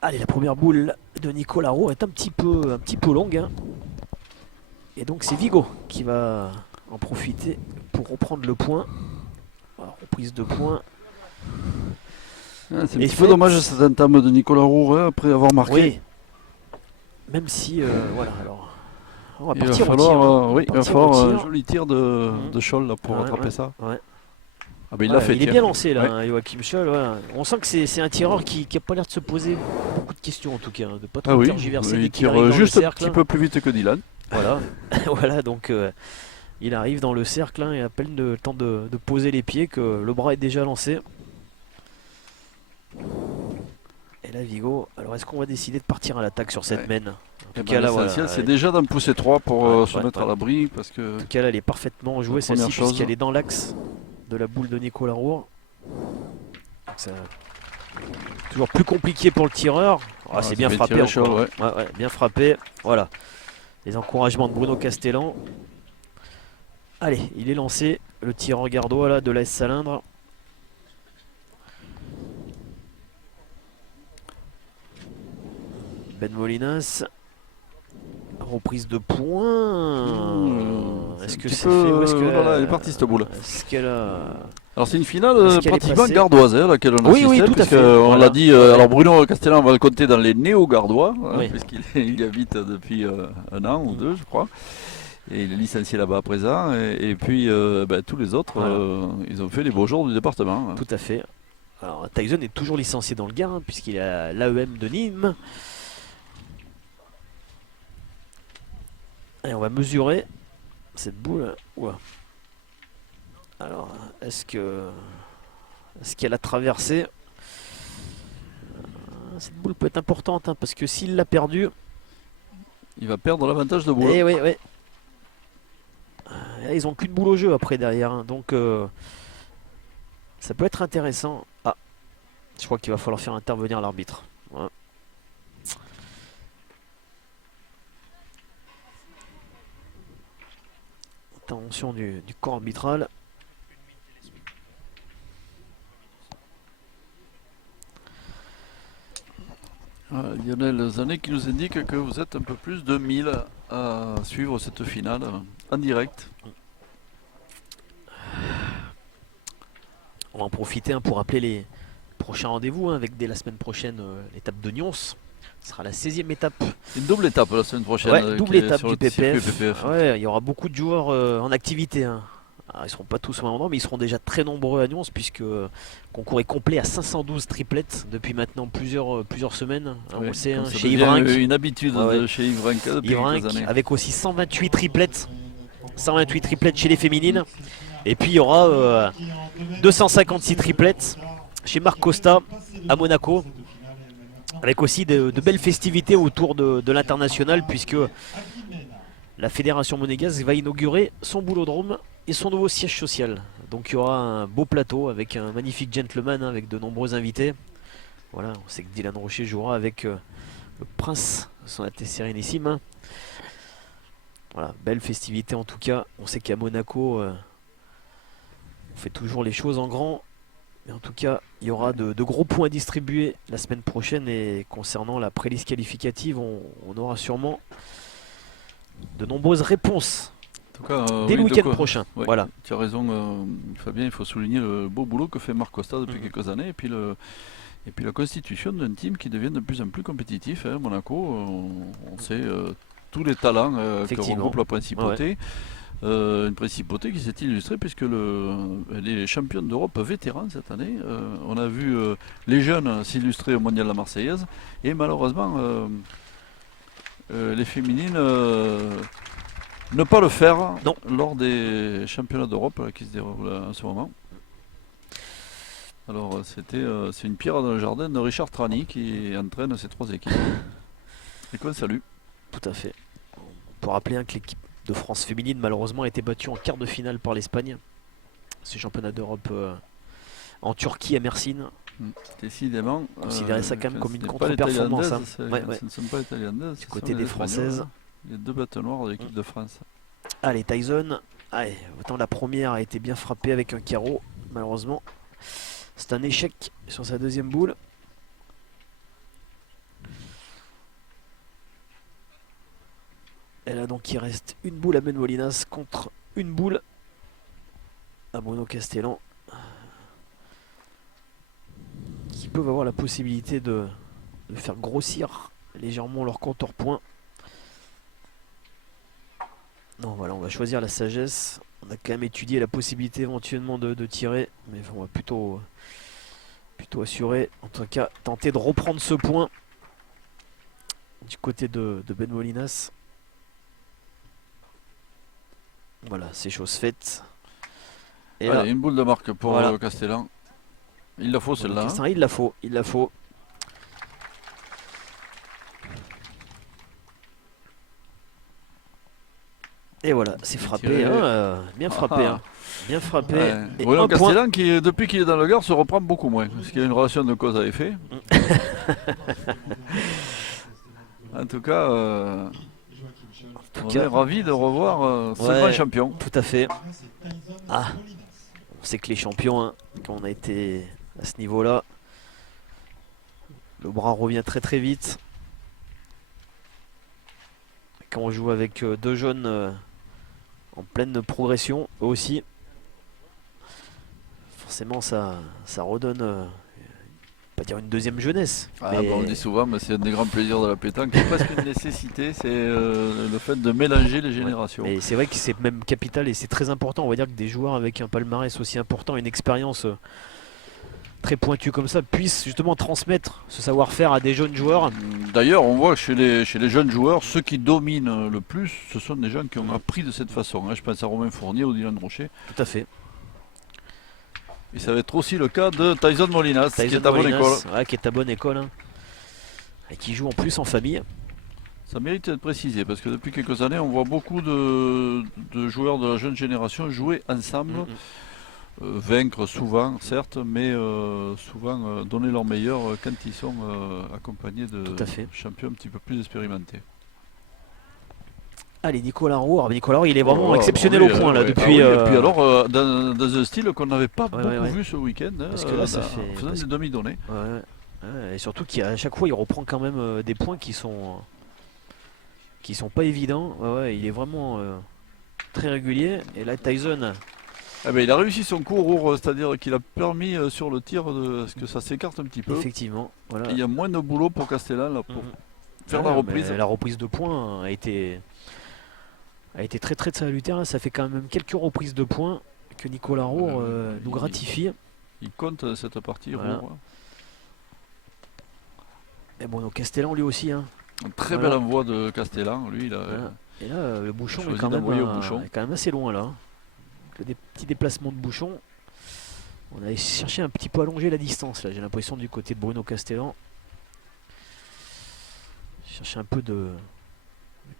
Allez, la première boule de Nicolas Roux est un petit peu longue, hein. Et donc c'est Vigo qui va en profiter pour reprendre le point. Voilà, reprise de points. C'est un Et petit peu fait- dommage cette entame de Nicolas Roux après avoir marqué. Oui. Même si, voilà, alors. On va Il va partir au falloir, tir. Hein. On oui, il va partir au falloir un tir. joli tir de Scholl là, pour Ouais, rattraper ouais, ça. ouais. Ah ben il Ouais, l'a fait, il est tiens. bien lancé là, Ouais. hein, Joachim Scholl. Voilà. On sent que c'est un tireur qui n'a pas l'air de se poser beaucoup de questions en tout cas, hein, de pas trop Ah oui, tergiverser dès il qu'il tire arrive dans le juste un cercle. petit peu plus vite que Dylan. Voilà, voilà donc il arrive dans le cercle hein, et à peine le temps de poser les pieds que le bras est déjà lancé. Et là Vigo, alors est-ce qu'on va décider de partir à l'attaque sur cette Ouais. mène? En Eh tout ben, cas là, l'essentiel, voilà, c'est déjà d'en pousser 3 pour Ouais, se ouais, mettre ouais. à l'abri parce que En tout cas là, elle est parfaitement jouée La première celle-ci chose. puisqu'elle est dans l'axe de la boule de Nicolas Roux. Donc ça- toujours plus compliqué pour le tireur. Ah, c'est ça bien fait frappé tirer encore. Scholl, ouais. Ouais, bien frappé. Voilà. Les encouragements de Bruno Castellan. Allez, il est lancé. Le tireur gardois là de l'AS Salindre. Ben Molinas. Reprise de points. Est-ce que c'est fait ou est-ce que Oh là là, elle est partie cette boule. Est-ce qu'elle a... Alors c'est une finale Est-ce qu'elle est pratiquement passée gardoise à laquelle on Oui, oui, assistait, tout à puisque fait. on Voilà. l'a dit. Ouais. Alors Bruno Castellan, on va le compter dans les néo-gardois, hein, Oui. puisqu'il il y habite depuis un an ou deux, je crois. Et il est licencié là-bas à présent. Et puis tous les autres, Voilà. ils ont fait les beaux jours du département. Hein. Tout à fait. Alors Tyson est toujours licencié dans le Gard hein, puisqu'il est à l'AEM de Nîmes. Et on va mesurer cette boule. Ouah. Alors, est-ce qu'elle a traversé? Cette boule peut être importante hein, parce que s'il l'a perdue, Il va perdre l'avantage de boule. eh oui, oui. Ils ont qu'une boule au jeu après derrière, hein, donc ça peut être intéressant. Ah, je crois qu'il va falloir faire intervenir l'arbitre. Ouais. Intervention du corps arbitral. Lionel Zanet qui nous indique que vous êtes un peu plus de 1000 à suivre cette finale en direct. On va en profiter hein, pour rappeler les prochains rendez-vous hein, avec dès la semaine prochaine l'étape de Nyons. Ce sera la 16e étape. Une double étape la semaine prochaine. Ouais, double qui est étape sur du le circuit PPF. Ouais, il y aura beaucoup de joueurs en activité. Hein. Alors, ils ne seront pas tous au même endroit, mais ils seront déjà très nombreux à Nyons puisque le concours est complet à 512 triplettes depuis maintenant plusieurs semaines. Hein, on Ouais, le sait, hein, comme ça chez devient Yvrinck. une habitude Ouais, de chez Yvrinck depuis quelques Yvrinck, années. avec aussi 128 triplettes. 128 triplettes chez les féminines. Et puis il y aura 256 triplettes chez Marc Costa à Monaco. Avec aussi de belles festivités autour de l'international puisque la fédération monégasque va inaugurer son boulodrome et son nouveau siège social. Donc il y aura un beau plateau avec un magnifique gentleman hein, avec de nombreux invités. Voilà, on sait que Dylan Rocher jouera avec le prince de son Altesse Sérénissime. Hein. Voilà, belle festivité en tout cas. On sait qu'à Monaco, on fait toujours les choses en grand. Mais en tout cas, il y aura de gros points distribués la semaine prochaine. Et concernant la pré-liste qualificative, on aura sûrement de nombreuses réponses En tout cas, dès oui, le de week-end quoi- prochain. ouais, Voilà. Tu as raison, Fabien, il faut souligner le beau boulot que fait Marc Costa depuis Mhm. quelques années. Et puis la constitution d'un team qui devient de plus en plus compétitif. Hein, Monaco, on sait tous les talents que Effectivement. regroupe la principauté. Une principauté qui s'est illustrée puisque elle est championne d'Europe vétéran cette année. On a vu les jeunes s'illustrer au Mondial de la Marseillaise et malheureusement les féminines ne pas le faire Non. lors des championnats d'Europe là, qui se déroulent en ce moment. Alors c'est une pierre dans le jardin de Richard Trani qui entraîne ces trois équipes. Et qu'on salue. Tout à fait. On peut rappeler hein, que l'équipe de France féminine malheureusement a été battue en quart de finale par l'Espagne. Ces championnats d'Europe en Turquie à Mersin. Décidément. Considérer ça quand même comme ce une n'est pas contre-performance, les hein. Thaïlandaises, Ouais, ouais. Ce ne sont pas les Thaïlandaises. Du ce côté sont les des Espagnoles, Françaises. Les deux bêtes noires de l'équipe de France. Allez, Tyson. Allez, autant la première a été bien frappée avec un carreau. Malheureusement, c'est un échec sur sa deuxième boule. Et là donc il reste une boule à Ben Molinas contre une boule à Bruno Castellan. Qui peuvent avoir la possibilité de faire grossir légèrement leur compteur point. Non, voilà, on va choisir la sagesse. On a quand même étudié la possibilité éventuellement de tirer, mais on va plutôt assurer, en tout cas tenter de reprendre ce point du côté de Ben Molinas. Voilà, c'est chose faite. Et Allez, là, une boule de marque pour voilà. Castellan. Il la faut celle-là. Hein. Il la faut, il la faut. Et voilà, c'est frappé, tiré. hein, bien frappé, Ah. hein, bien frappé. Ouais. Et Bruno un point. Castellan, qui, depuis qu'il est dans le Gard, se reprend beaucoup moins. Parce qu'il y a une relation de cause à effet. En tout cas, on est ravis de revoir ce Ouais. grand champion. Tout à fait. Là, c'est Tyson Ah. Molinas. On sait que les champions, hein, quand on a été à ce niveau-là, le bras revient très très vite. Quand on joue avec deux jeunes en pleine progression, eux aussi, forcément ça redonne, pas dire une deuxième jeunesse. Ah, mais- bah, on le dit souvent, mais c'est un des grands plaisirs de la pétanque. C'est presque une nécessité, c'est le fait de mélanger les générations. Mais c'est vrai que c'est même capital et c'est très important. On va dire que des joueurs avec un palmarès aussi important, une expérience très pointue comme ça, puissent justement transmettre ce savoir-faire à des jeunes joueurs. D'ailleurs, on voit que chez les jeunes joueurs, ceux qui dominent le plus, ce sont des gens qui ont appris de cette façon. Hein. Je pense à Romain Fournier ou Dylan Rocher. Tout à fait. Et ça va être aussi le cas de Tyson Molinas, qui Tyson est à bonne Molinas, école. ouais, qui est à bonne école. Hein. Et qui joue en plus en famille. Ça mérite d'être précisé, parce que depuis quelques années, on voit beaucoup de joueurs de la jeune génération jouer ensemble. Vaincre souvent, certes, mais souvent donner leur meilleur quand ils sont accompagnés de Tout à fait. champions un petit peu plus expérimentés. Allez, Nicolas Roux. Alors, Nicolas Roux, il est vraiment Oh, exceptionnel oui, au point là ouais. depuis. Ah oui, et puis alors, dans un style qu'on n'avait pas beaucoup ouais. vu ce week-end, hein, Parce que là, ça en fait- faisant parce des demi-données. Ouais. Ouais, et surtout qu'à chaque fois, il reprend quand même des points qui sont pas évidents. Ouais, il est vraiment très régulier. Et là, Tyson. Ah ben, il a réussi son coup, Roure, c'est-à-dire qu'il a permis sur le tir à ce que ça s'écarte un petit peu. Effectivement, voilà. Il y a moins de boulot pour Castellan là, pour Mhm. faire Ah la non, reprise. mais la reprise de points a été très très salutaire. Hein. Ça fait quand même quelques reprises de points que Nicolas Roux nous gratifie. Il compte cette partie, Voilà. Roure. Et bon, donc Castellan lui aussi. Hein. Un très Voilà. bel envoi de Castellan, lui. Il a, Voilà. Et là, le bouchon choisi est quand même, d'envoyer au bouchon. est quand même assez loin là. Hein. Des petits déplacements de bouchon. On a cherché un petit peu à allonger la distance là. J'ai l'impression du côté de Bruno Castellan. Chercher un peu de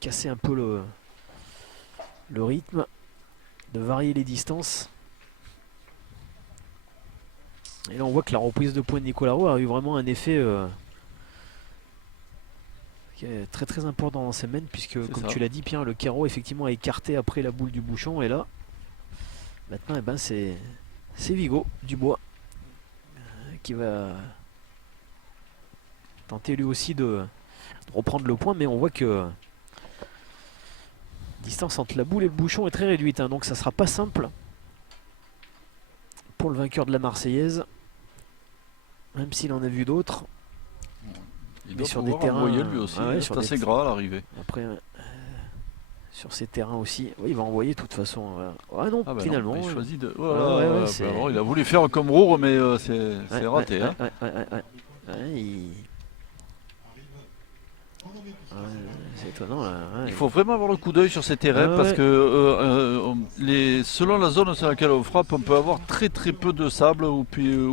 casser un peu le rythme, de varier les distances. Et là on voit que la reprise de points de Nicolas Roux a eu vraiment un effet qui est très très important dans ces mènes, puisque comme ça. tu l'as dit Pierre, le carreau effectivement a écarté après la boule du bouchon, et là maintenant c'est Vigo Dubois qui va tenter lui aussi de reprendre le point, mais on voit que distance entre la boule et le bouchon est très réduite, hein, donc ça sera pas simple pour le vainqueur de la Marseillaise, même s'il en a vu d'autres. Il Mais doit sur des pouvoir terrains, envoyer lui aussi. ah ouais, C'est sur assez des- gras à l'arrivée. Après sur ces terrains aussi, oui, il va envoyer de toute façon. Ah non, Ah ben finalement. non, il choisit de. ouais, Voilà, c'est- alors, il a voulu faire comme Roure, mais c'est Ouais, raté. ouais, hein. ouais, ouais, il- Arrive en nommé plus c'est étonnant là. Ouais. Il faut vraiment avoir le coup d'œil sur ces terrains Ouais, parce ouais. que selon la zone sur laquelle on frappe, on peut avoir très très peu de sable ou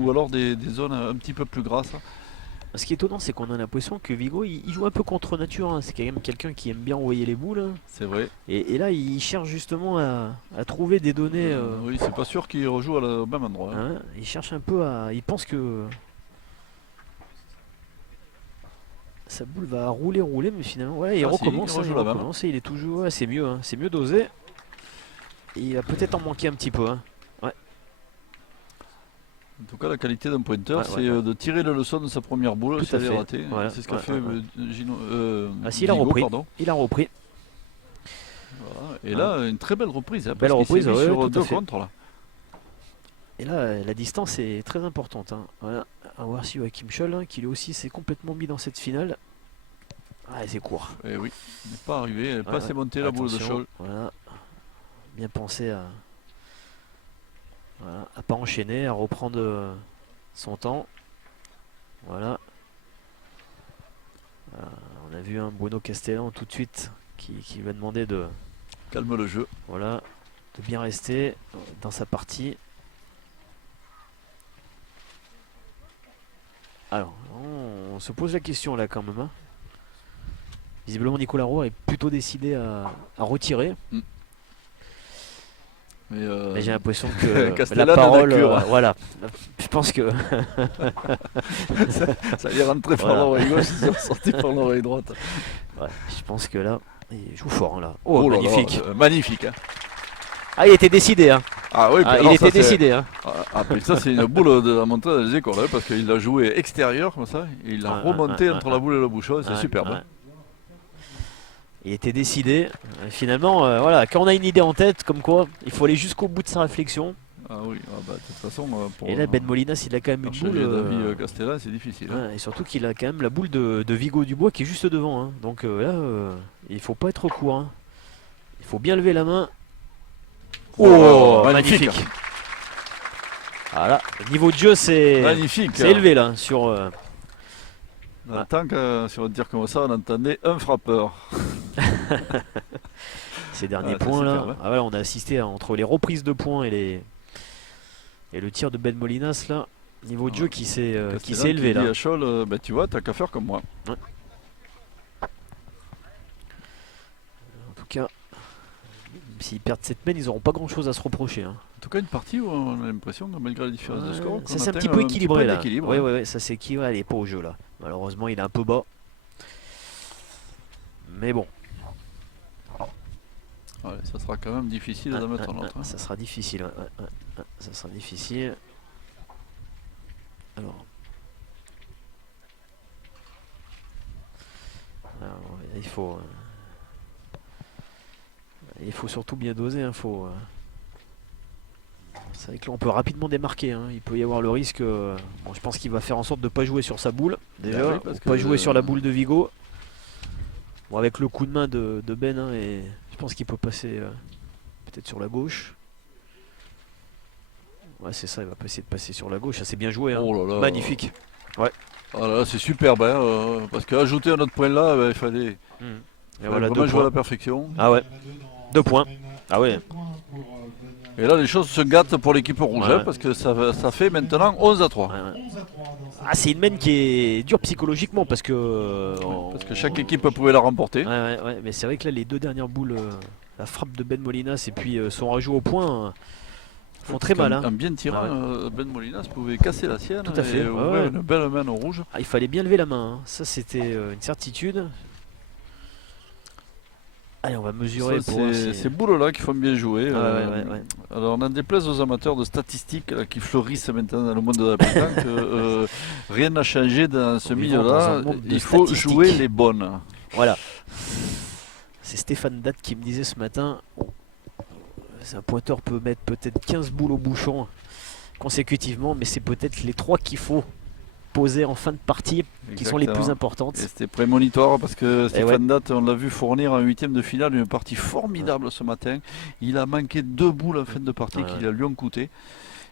alors des zones un petit peu plus grasses. Ce qui est étonnant, c'est qu'on a l'impression que Vigo il joue un peu contre nature. Hein. C'est quand même quelqu'un qui aime bien envoyer les boules. Hein. C'est vrai. Et là, il cherche justement à trouver des données. Oui, c'est pas sûr qu'il rejoue au même endroit. Hein. Hein. Il cherche un peu à. Il pense que sa boule va rouler, mais finalement, ouais, il Ah, si, recommence. il rejoue la même. recommence et il est toujours. Ouais, c'est mieux, hein. C'est mieux dosé. Et il va peut-être en manquer un petit peu. Hein. En tout cas, la qualité d'un pointeur, Ouais, c'est ouais. de tirer le leçon de sa première boule Tout si à elle est fait. ratée. Voilà. C'est ce qu'a Ouais, fait ouais. Ah, si, il a Vigo, repris. pardon. Il a repris. Voilà. Et là, une très belle reprise. Hein, Belle parce qu'il s'est reprise, mis ouais, sur tout à deux fait. contres là. Et là, la distance est très importante. Hein. Voilà. On va voir si Joachim Scholl, hein, qui lui aussi s'est complètement mis dans cette finale. Ah, c'est court. Et oui, il n'est pas arrivé, elle n'est pas Ouais, assez montée la boule de attention, Scholl. Voilà. Bien penser à voilà, à pas enchaîner, à reprendre son temps. Voilà. On a vu un Bruno Castellan tout de suite qui lui a demandé de, Calme le jeu. voilà, de bien rester dans sa partie. Alors, on se pose la question là quand même. Hein. Visiblement, Nicolas Roy est plutôt décidé à retirer. Mais j'ai l'impression que Castellan la a parole, la cure. voilà, je pense que Ça y est rentré par Voilà. l'oreille gauche, c'est sorti par l'oreille droite. ouais, je pense que là, il joue fort hein, là. Oh, Oh là là, magnifique. magnifique. Hein. Ah, il était décidé. Hein. Ah oui, puis Ah, il alors, ça, était c'est- décidé. Hein. puis ça c'est une boule de la montée des écoles, hein, parce qu'il a joué extérieur comme ça, et il a Ouais, remonté ouais, entre ouais, la boule et le bouchon, c'est Ouais, superbe. ouais. Il était décidé. Finalement, voilà, quand on a une idée en tête, comme quoi, il faut aller jusqu'au bout de sa réflexion. Ah oui, de toute façon, pour Et là, Ben Molinas, il a quand même une faire boule. changer d'avis Castellan, c'est difficile. Hein. Ouais, et surtout qu'il a quand même la boule de Vigo Dubois qui est juste devant. Hein. Donc là, il faut pas être court. Hein. Il faut bien lever la main. Oh, magnifique. magnifique. Voilà, le niveau de jeu c'est Magnifique. élevé là sur. On entend que, si on veut dire comme ça, on entendait un frappeur. Ces derniers Ah, c'est points là. superbe, hein. Ah ouais, on a assisté entre les reprises de points et le tir de Ben Molinas là. Niveau de jeu qui s'est Castellan élevé qui dit là. à Scholl, tu vois, t'as qu'à faire comme moi. En tout cas, s'ils perdent cette main, ils n'auront pas grand chose à se reprocher. Hein. En tout cas, une partie où on a l'impression que malgré la différence de Ouais, score, ça qu'on c'est un atteint petit peu équilibré là. d'équilibre, Oui, hein. oui, ça c'est équilibré. Elle est pas au jeu là. Malheureusement, il est un peu bas. Mais bon, Ouais, ça sera quand même difficile d'en mettre un autre. Hein. ça sera difficile. Ouais, ça sera difficile. Alors, il faut surtout bien doser. Hein, c'est vrai que là, on peut rapidement démarquer. Hein. Il peut y avoir le risque. Bon, je pense qu'il va faire en sorte de ne pas jouer sur sa boule déjà, Ah oui, parce ou pas que, jouer sur la boule de Vigo. Bon, avec le coup de main de Ben, hein, et je pense qu'il peut passer peut-être sur la gauche. Ouais, c'est ça, il va pas essayer de passer sur la gauche. Ça c'est bien joué. Hein. Oh là là. Magnifique. Ah là là, c'est superbe, hein, parce qu'ajouter un autre point là, il fallait, Et fallait voilà, vraiment 2 jouer à points. la perfection. Ah ouais. 2 points. Ah ouais. Et là, les choses se gâtent pour l'équipe rouge, Ouais. hein, parce que ça fait maintenant 11-3. Ouais, ouais. Ah, c'est une main qui est dure psychologiquement parce que. Parce que chaque équipe pouvait la remporter. Ouais, mais c'est vrai que là, les deux dernières boules, la frappe de Ben Molinas et puis son rajout au point, font très mal. Hein. En bien tirant, Ouais. Ben Molinas pouvait casser la sienne Tout à fait, et ouais, ouvrir ouais. une belle main au rouge. Ah, il fallait bien lever la main. Hein. Ça, c'était une certitude. Allez, on va mesurer Ça, pour voir c'est si- ces boules-là qui font bien jouer. Ouais. Alors, on en déplaise aux amateurs de statistiques là, qui fleurissent maintenant dans le monde de la pétanque. Rien n'a changé dans ce Nous vivons dans un milieu-là. monde de Il faut statistiques. jouer les bonnes. Voilà. C'est Stéphane Datt qui me disait ce matin, un pointeur peut mettre peut-être 15 boules au bouchon consécutivement, mais c'est peut-être les 3 qu'il faut poser en fin de partie qui sont les plus Exactement. importantes. Et c'était prémonitoire parce que ouais. Stéphane Datt, on l'a vu fournir en huitième de finale une partie formidable ce matin. Il a manqué 2 boules en fin de partie Ouais. qui lui ont coûté.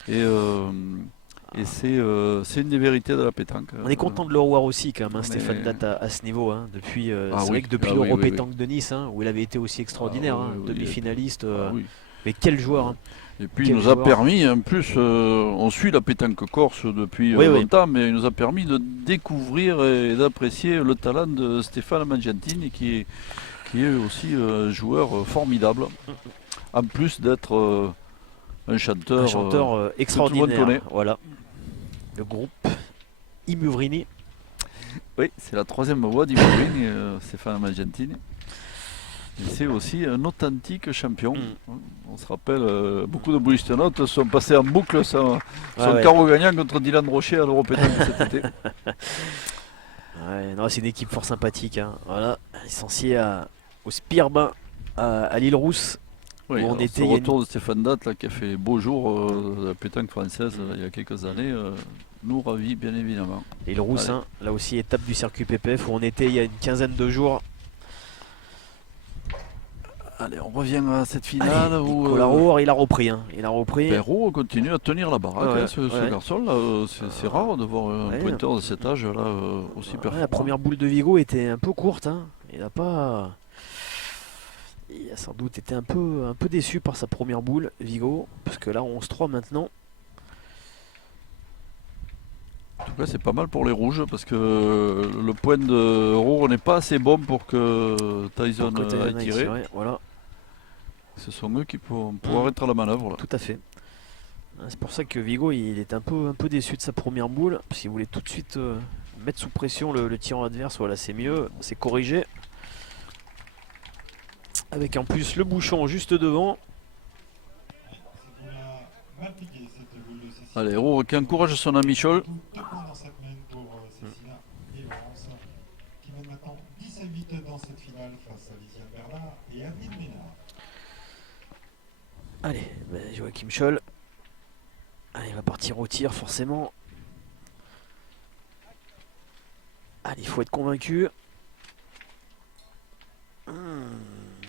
Et c'est une des vérités de la pétanque. On est content de le revoir aussi quand même, hein, on Stéphane est- Datt à ce niveau. Hein, depuis, Ah c'est oui. vrai que depuis Ah l'Euro oui, oui, Pétanque de Nice, hein, où il avait été aussi extraordinaire, Ah hein, oui, oui, demi-finaliste. Ah oui. Mais quel joueur hein. Et puis Quel il nous a joueur. permis, en plus, on suit la pétanque corse depuis Oui, oui. longtemps, mais il nous a permis de découvrir et d'apprécier le talent de Stéphane Mangiantini, qui est aussi un joueur formidable, en plus d'être un chanteur, Un chanteur extraordinaire. connaît. Voilà. Le groupe Imuvrini. Oui, c'est la 3e voix d'Imourini, Stéphane Mangiantini. Et c'est aussi un authentique champion. On se rappelle, beaucoup de Bristolotes sont passés en boucle son Ouais. carreau gagnant contre Dylan Rocher à l'Européenne cet été. Ouais, non, c'est une équipe fort sympathique. Hein. Voilà, licencié au Spirbin à l'île Rousse. Oui, où on alors, était ce il y a une- retour de Stéphane Datt là, qui a fait beau jour de la pétanque française il y a quelques années, nous ravit bien évidemment. Et le Roussin, là aussi étape du circuit PPF où on était il y a une quinzaine de jours. Allez, on revient à cette finale Allez, où Nicolas Roure, il a repris. Hein. Il a repris. Perrault continue à tenir la baraque. Ouais, Hein, ce ouais. garçon là, c'est rare de voir un Ouais. pointeur de cet âge là aussi Ouais, performant. la première boule de Vigo était un peu courte. Hein. Il a sans doute été un peu déçu par sa première boule, Vigo. Parce que là, 11-3 maintenant. En tout cas, c'est pas mal pour les rouges parce que le point de Roure n'est pas assez bon pour que Tyson Pour que Tyson aille aille tirer. tirer, voilà, Ce sont eux qui pourront pouvoir être à la manœuvre. Là. tout à fait. C'est pour ça que Vigo il est un peu déçu de sa première boule. Parce qu'il voulait tout de suite mettre sous pression le tirant adverse. Voilà, c'est mieux, c'est corrigé. Avec en plus le bouchon juste devant. Cette boule-là, mal piquée, cette boule de Cécile. Allez, Roure qui encourage son ami Scholl. Deux points dans cette main pour Cécilia et Laurence, qui mènent maintenant 10-8 dans cette finale face à Lisiane Bernard et Adeline Ménard. Allez, Joachim Scholl. Allez, il va partir au tir forcément. Allez, il faut être convaincu.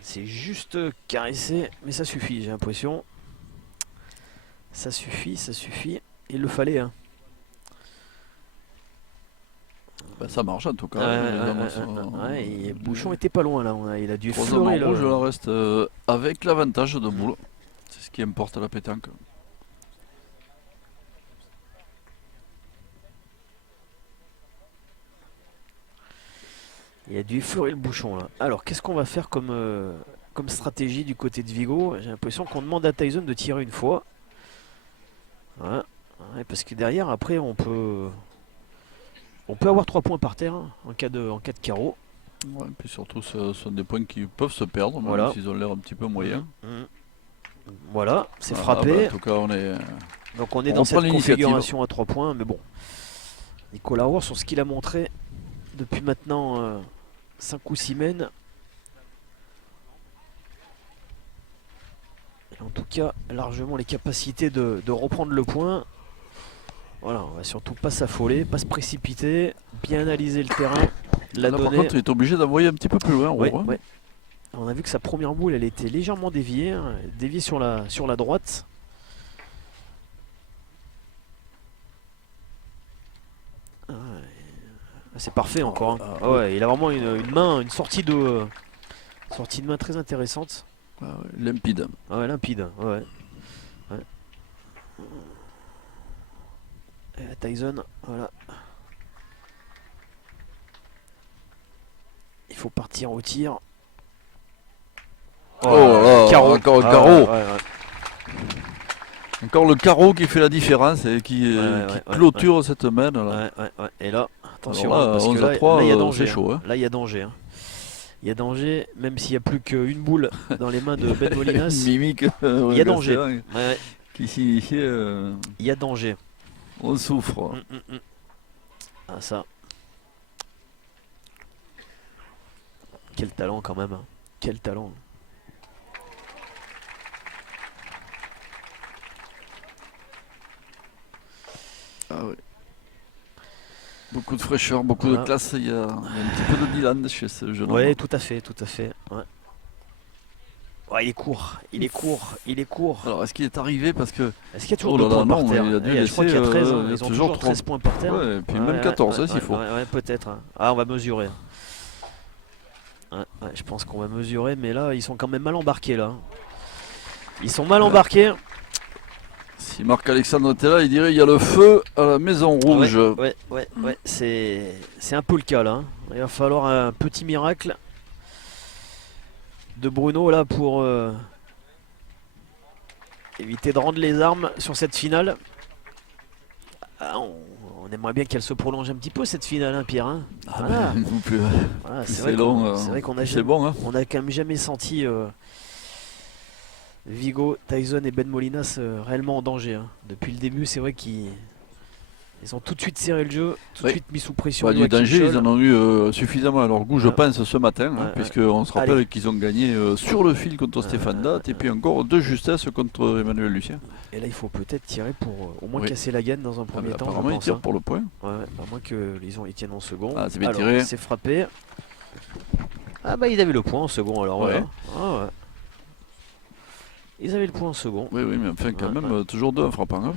C'est juste caressé, mais ça suffit, j'ai l'impression. Ça suffit, ça suffit. Il le fallait. Hein. Ben, ça marche en tout cas. Ouais, et Bouchon était pas loin là. Il a dû Trois hommes en fleurer rouge, le. là, reste avec l'avantage de boule. C'est ce qui importe à la pétanque. Il a dû effleurer le bouchon là. Alors qu'est-ce qu'on va faire comme stratégie du côté de Vigo? J'ai l'impression qu'on demande à Tyson de tirer une fois. Voilà. Ouais, parce que derrière après on peut avoir 3 points par terre hein, en cas de carreau. Ouais, puis surtout ce sont des points qui peuvent se perdre, même Voilà. s'ils ont l'air un petit peu moyens. Voilà, c'est Voilà, frappé. bah, en tout cas, on est. Donc on est on dans reprend cette l'initiative. configuration à 3 points, mais bon. Nicolas Roure sur ce qu'il a montré depuis maintenant 5 ou 6 semaines. En tout cas, largement les capacités de reprendre le point. Voilà, on va surtout pas s'affoler, pas se précipiter, bien analyser le terrain, la Là, par donner. contre, il est obligé d'envoyer un petit peu plus loin. Ouais, Roure, hein. ouais. On a vu que sa première boule, elle était légèrement déviée, hein, déviée sur la droite. Ah, c'est parfait encore. Hein. Ah ouais, il a vraiment une sortie de main très intéressante. Ah ouais, limpide. Ah ouais, limpide. Ouais. Ouais. Et la Tyson, voilà. Il faut partir au tir. Oh là là, carreau. encore un Ah, carreau. ouais. Encore le carreau qui fait la différence et qui clôture cette main. Là. Ouais. Et là, attention, Alors là, parce que 11 à 3, là, il y a danger. c'est chaud. Hein. Là, il y a danger. Hein. Il y a danger, même s'il n'y a plus qu'une boule dans les mains de Ben Molinas. Mimique. Il y a danger. Ouais, Qui signifie il y a danger. on souffre. Ah, ça. Quel talent quand même. Hein. Quel talent. Ah ouais. Beaucoup de fraîcheur, beaucoup de classe. Il y a un petit peu de Dylan chez ce jeune homme. Ouais, tout à fait. Ouais. Ouais, il est court. Alors, est-ce qu'il est arrivé parce que. Est-ce qu'il y a toujours Oh là 2 là, points par non, terre il a dû je crois qu'il y a laisser, 13. Hein. il y a Ils ont toujours toujours 13 points par terre. Ouais, et puis même 14 s'il faut. Ouais, peut-être. Hein. Ah, on va mesurer. Ouais, je pense qu'on va mesurer, mais là, ils sont quand même mal embarqués là. Ils sont mal embarqués. Si Marc-Alexandre était là, il dirait il y a le feu à la Maison Rouge. Ouais, c'est un peu le cas là. Hein. Il va falloir un petit miracle de Bruno là pour éviter de rendre les armes sur cette finale. Ah, on aimerait bien qu'elle se prolonge un petit peu cette finale, hein, Pierre. Hein. Ah Voilà. ben, vous pouvez- Voilà, c'est c'est long, vrai qu'on a c'est jamais, bon. Hein. on a quand même jamais senti Vigo, Tyson et Ben Molinas réellement en danger. Hein. Depuis le début, c'est vrai qu'ils Ils ont tout de suite serré le jeu, tout de Oui. suite mis sous pression. Bah, du Joachim danger, Scholl. ils en ont eu suffisamment à leur goût, je Ouais. pense, ce matin, Ouais, ouais. puisqu'on se rappelle Allez. qu'ils ont gagné sur le fil contre Stéphane Datt, et puis encore de justesse contre Emmanuel Lucien. Et là, il faut peut-être tirer pour au moins Oui. casser la gaine dans un Ah, premier bah, temps. apparemment, je ils pense, tirent hein. pour le point. Ouais, à moins que les tiennent en second. Ah, c'est bien Alors, tiré. c'est frappé. Ah bah ils avaient le point en second alors Ouais. voilà. Ah, ouais. Ils avaient le point en second. Oui, oui, mais enfin, quand Ouais, même, ouais. toujours 2 en frappant, hein,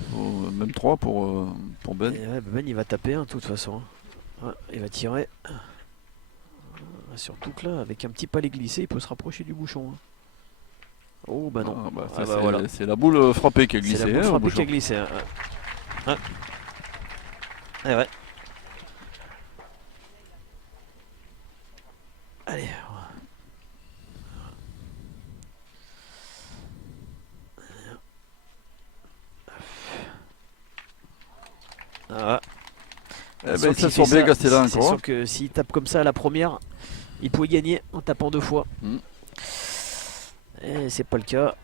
même 3 pour Ben. Et ouais, Ben il va taper hein, de toute façon. Ouais, il va tirer. Surtout que là, avec un petit palais glissé, il peut se rapprocher du bouchon. Hein. Oh bah non. Ah, bah, Ah, ça, bah, c'est voilà. c'est la boule frappée qui a glissé. C'est la boule hein, au frappée bouchon. qui a glissé. Hein. Ouais. Ouais, ouais. Allez. Ah, Eh ben, Sauf ça qu'il sort fait bien ça, Gastelin c'est encore. sûr que s'il tape comme ça à la première, il pouvait gagner en tapant 2 fois. Mm. Et c'est pas le cas.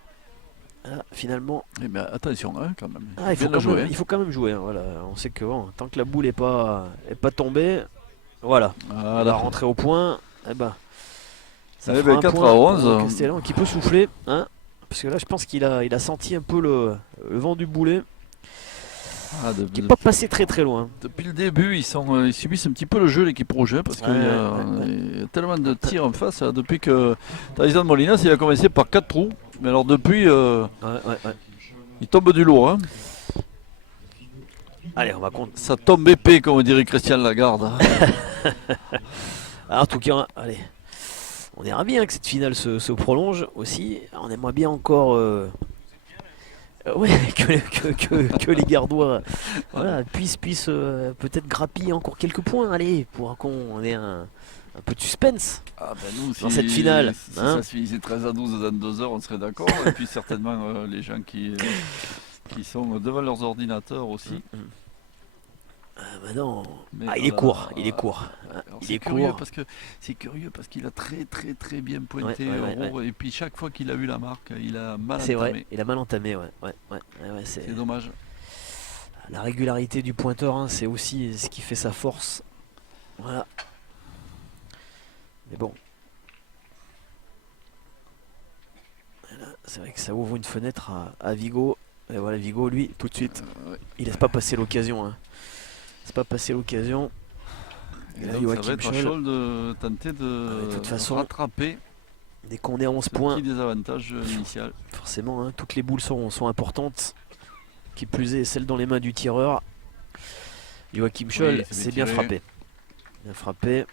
Ah, finalement, Eh ben, attention, hein, quand même. il faut Bien quand, joué, même, hein. il faut quand même jouer. Hein, voilà. On sait que bon, tant que la boule est pas tombée, voilà. Elle va Voilà. rentrer au point. Eh ben, ça Eh fera ben, un 4 point à pour 11. Castellan qui peut souffler. Hein, parce que là, je pense qu'il a senti un peu le vent du boulet Ah, qui n'est pas passé très très loin. depuis le début, ils subissent un petit peu le jeu, l'équipe Rouget, parce qu'il y, il y a tellement de tirs en face. Hein, depuis que Tyson Molinas, il a commencé par 4 trous. Mais alors, depuis, Ouais. il tombe du lourd. Hein. Allez, on va compter. Ça tombe épais, comme dirait Christian Lagarde. Hein. En tout cas, allez. On est ravis hein, que cette finale se prolonge aussi. On aimerait bien encore ouais, que les Gardois voilà, puissent peut-être grappiller encore quelques points. Allez, pour qu'on ait un peu de suspense. Ah ben nous, Dans cette finale, si hein. ça se finissait 13 à 12 dans 2 heures, on serait d'accord. Et puis certainement les gens qui sont devant leurs ordinateurs aussi. Ah bah non. Mais Il est voilà. court, il est court. Hein, Alors, il c'est est curieux court. parce que c'est curieux parce qu'il a très bien pointé Ouais. Aurore, et puis chaque fois qu'il a eu la marque, il a mal C'est entamé. vrai, il a mal entamé, ouais, c'est C'est dommage. la régularité du pointeur, hein, c'est aussi ce qui fait sa force. Voilà. Mais bon. Et là, c'est vrai que ça ouvre une fenêtre à Vigo. Et voilà, Vigo, lui, tout de suite, Ouais. il laisse pas passer l'occasion. Hein. Laisse pas passer l'occasion. Et Et là, donc, ça va Joachim être à Scholl, Scholl de tenter de de toute façon, rattraper dès qu'on est à 11 ce points, petit désavantage initial. forcément, hein, toutes les boules sont importantes. Qui plus est, celle dans les mains du tireur. Joachim Scholl, Oui, c'est bien tiré. frappé. Bien frappé.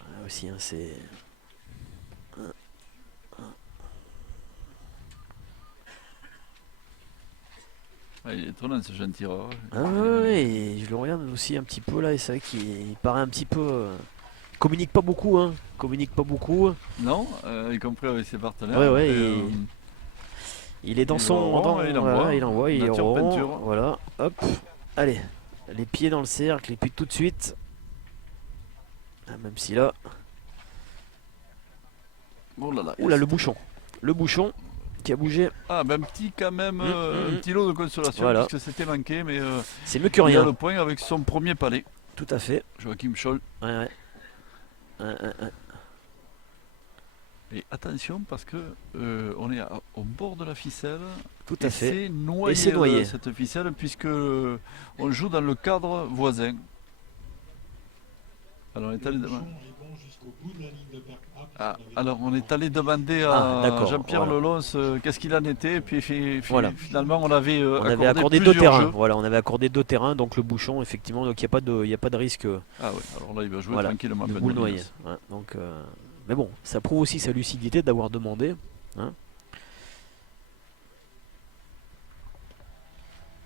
Voilà aussi, hein, c'est. Ouais, il est étonnant ce jeune tireur. Ah ouais, et je le regarde aussi un petit peu là, et c'est vrai qu'il paraît un petit peu. Communique pas beaucoup, hein. Communique pas beaucoup. Non, y compris avec ses partenaires. Ouais, Et, et- Il est dans il son. va au rond, dans- il voilà, envoie. il envoie, il est Nature rond. peinture. Voilà, hop. Allez, les pieds dans le cercle, et puis tout de suite. Ah, même si là. Oh là là. Oula, le bouchon. Le bouchon qui a bougé. Ah, ben petit quand même, un mm. petit lot de consolation, Voilà. parce que c'était manqué, mais C'est mieux que il a rien. le point avec son premier palais. Tout à fait. Joachim Scholl. Ouais. Et attention parce que on est au bord de la ficelle. Tout Et à fait. c'est noyé, c'est noyé. cette ficelle puisque on joue dans le cadre voisin. Alors on est allé Le demander. bouchon est bon jusqu'au bout de la ligne de back-up. Ah, alors on est allé demander Ah, à d'accord, Jean-Pierre voilà. Lelons qu'est-ce qu'il en était, et puis Voilà. finalement on avait, On avait accordé 2 plusieurs terrains. jeux. Voilà, on avait accordé 2 terrains, donc le bouchon, effectivement, donc il n'y a pas de risque Ah oui, alors là il va jouer voilà, tranquillement. de Ben boule Molinas. noyée. Ouais, donc, mais bon, ça prouve aussi sa lucidité d'avoir demandé. Hein.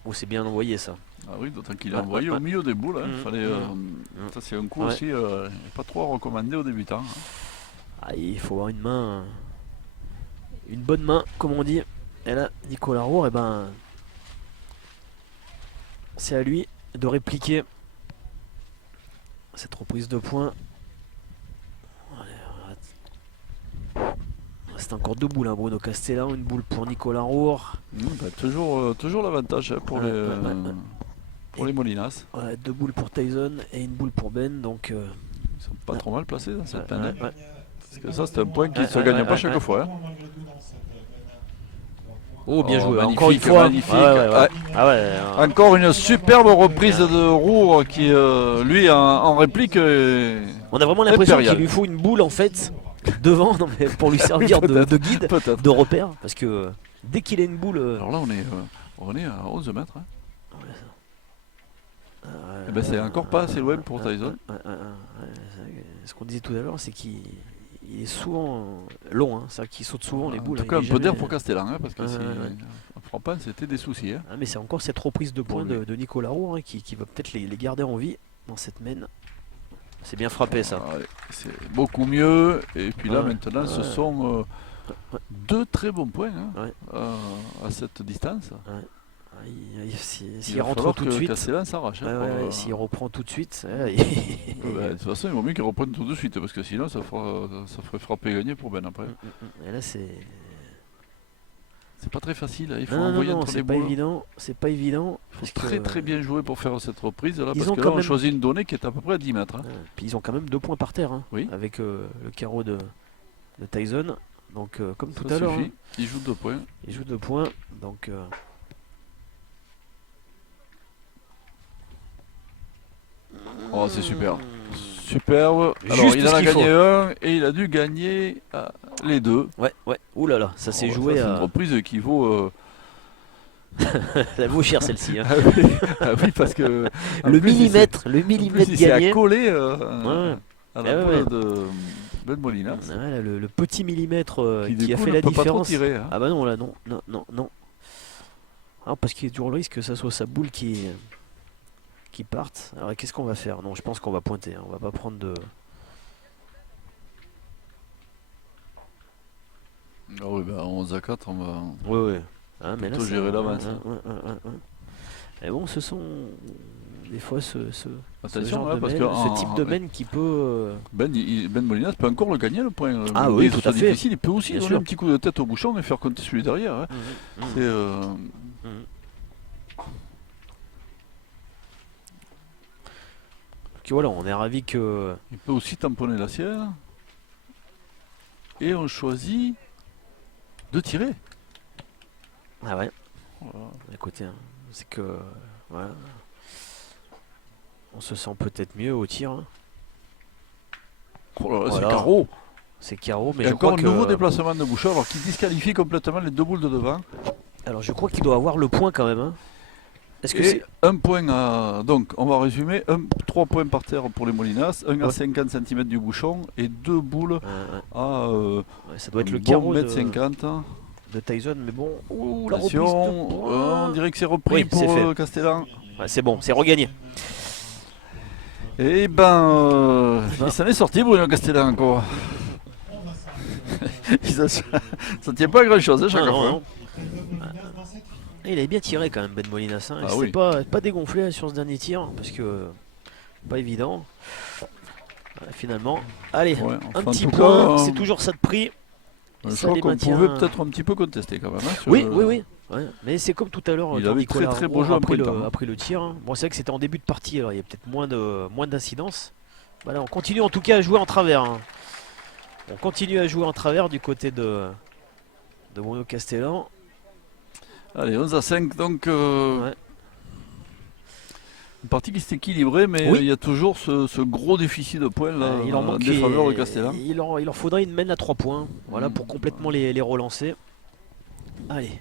Oh, c'est bien envoyé ça. Ah oui, d'autant qu'il a Ouais, envoyé ouais, au milieu des boules. Hein. Mhm, Fallait, ça c'est un coup Ouais. aussi pas trop à recommander aux débutants. Hein. Ah, il faut avoir une bonne main, comme on dit. Et là, Nicolas Roure, c'est à lui de répliquer cette reprise de points. Il reste encore 2 boules, hein, Bruno Castellan, une boule pour Nicolas Roure. Toujours l'avantage hein, pour Ouais, les, ouais. pour les Molinas. Ouais, 2 boules pour Tyson et une boule pour Ben. Donc, Ils sont pas trop mal placés dans cette ouais, peine. ouais. Parce que ça, c'est un point qui ne se Ouais, gagne ouais, pas ouais, chaque ouais. fois. Hein. Malgré tout dans cette Oh, bien Oh, joué. magnifique, Encore une fois. magnifique. Ouais, ouais, ouais. Ouais. Ah ouais. Encore une superbe reprise de Roux qui, lui, en réplique. On a vraiment l'impression Impérial. qu'il lui faut une boule en fait devant non, mais pour lui servir de guide, Peut-être. de repère. Parce que dès qu'il a une boule. Alors là, on est à 11 mètres. Hein. Ouais, Eh ben, c'est encore pas assez loin pour ouais, Tyson. Ce qu'on disait tout à l'heure, c'est qu'il est souvent long. Hein. C'est-à-dire qu'il saute souvent les boules. En tout cas, Il un est peu d'air jamais- pour Castellan. Hein, parce que si Ouais. on prend pas, c'était des soucis. Hein. Ah, mais c'est encore cette reprise de points Bon, lui. de Nicolas Roux hein, qui va peut-être les garder en vie dans cette mène. C'est bien frappé ça. Allez, c'est beaucoup mieux. Et puis là, Ouais. maintenant, ce Ouais. sont Ouais. 2 très bons points hein, Ouais. à cette distance. Ah, S'il Il va rentre falloir tout de que suite, Castellan s'arrache. Hein, ouais, pour, ouais, s'il reprend tout de suite, de toute façon, il vaut mieux qu'il reprenne tout de suite parce que sinon, ça ferait frapper et gagner pour Ben après. Et là c'est. C'est pas très facile. Il faut Non, envoyer entre c'est les pas boules. évident. C'est pas évident. Il faut parce très que, très bien jouer pour faire cette reprise là, Ils parce ont que quand là, on même- choisit une donnée qui est à peu près à 10 mètres. Hein. Puis ils ont quand même 2 points par terre hein, Oui. avec le carreau de Tyson. Donc comme tout Ça à l'heure, suffit. hein, Il joue 2 points. il joue 2 points. Donc Oh, c'est super. Superbe. Alors, Juste il en ce a qu'il gagné faut. un et il a dû gagner les 2. ouais. Ouh là là, ça s'est Oh, joué ça, c'est une à. reprise qui vaut. Ça vaut cher celle-ci. Hein. Ah oui, ah oui, parce que. en Le plus, il s'est- millimètre, le en plus, millimètre il s'est gagné. accolé Ouais. à la Ah boule ouais. de Ben Molinas. Ouais, là, le petit millimètre Qui, du qui a coup, fait ne la peut pas trop différence. tirer. Hein. Ah bah non, là, non. Alors, parce qu'il y a toujours le risque que ça soit sa boule qui parte. Alors, qu'est-ce qu'on va faire? Non, je pense qu'on va pointer. Hein. On va pas prendre de. Ah oui, ben 11 à 4, on va. Ouais. Ah, mais là, Plutôt c'est- gérer l'avance, hein. Ouais. Et bon, ce sont des fois ce Attention, genre hein, de parce mène, que ce type de mène qui peut. Ben Molinas peut encore le gagner le point. Ah Malgré oui, que ce tout à soit fait. difficile, il peut aussi Bien donner sûr. un petit coup de tête au bouchon et faire compter celui derrière. Hein. C'est, Donc voilà, on est ravi que. il peut aussi tamponner la sienne. Et on choisit de tirer. Ah ouais. Voilà. Écoutez, hein, c'est que. Voilà. On se sent peut-être mieux au tir. Hein. Oh là là, Voilà. c'est carreau. C'est carreau, mais Et je encore crois un que. nouveau déplacement de Bouchard alors qu'il disqualifie complètement les 2 boules de devant. Alors je crois qu'il doit avoir le point quand même. Hein. Est-ce que Et c'est. un point à. Donc on va résumer 3 points par terre pour les Molinas, un à Ouais. 50 cm du bouchon et 2 boules à Ouais, ça doit être le bon carreau mètre 50. de Tyson, mais bon. Ouh, la reprise de Attention, points. on dirait que c'est repris Oui, c'est pour fait. Castellan. Ouais, c'est bon, c'est regagné. Et ben, il s'en est sorti Bruno Castellan encore. ça ne tient pas à grand chose chaque Non, fois. non. Et il avait bien tiré quand même Ben Molinas. Hein. Ah Il oui. s'était pas dégonflé là, sur ce dernier tir parce que pas évident. Voilà, finalement, allez, Ouais, un enfin, en petit tout point, cas, c'est toujours ça de prix. je Ça crois les qu'on maintient- pouvait peut-être un petit peu contester quand même. Hein, sur Oui, le- oui. Ouais. Mais c'est comme tout à l'heure. Il quand avait Nicolas très, Roux beau jeu a pris après le temps, hein. après le tir. Hein. Bon, c'est vrai que c'était en début de partie, alors il y a peut-être moins d'incidence. Voilà, on continue en tout cas à jouer en travers. Hein. On continue à jouer en travers du côté de Bruno Castellan. Allez, 11 à 5, donc Ouais. une partie qui s'est équilibrée, mais Oui. il y a toujours ce gros déficit de points là, Il en en manque défaveur de Castellan. il leur faudrait une mène à 3 points voilà, pour complètement les relancer. Allez.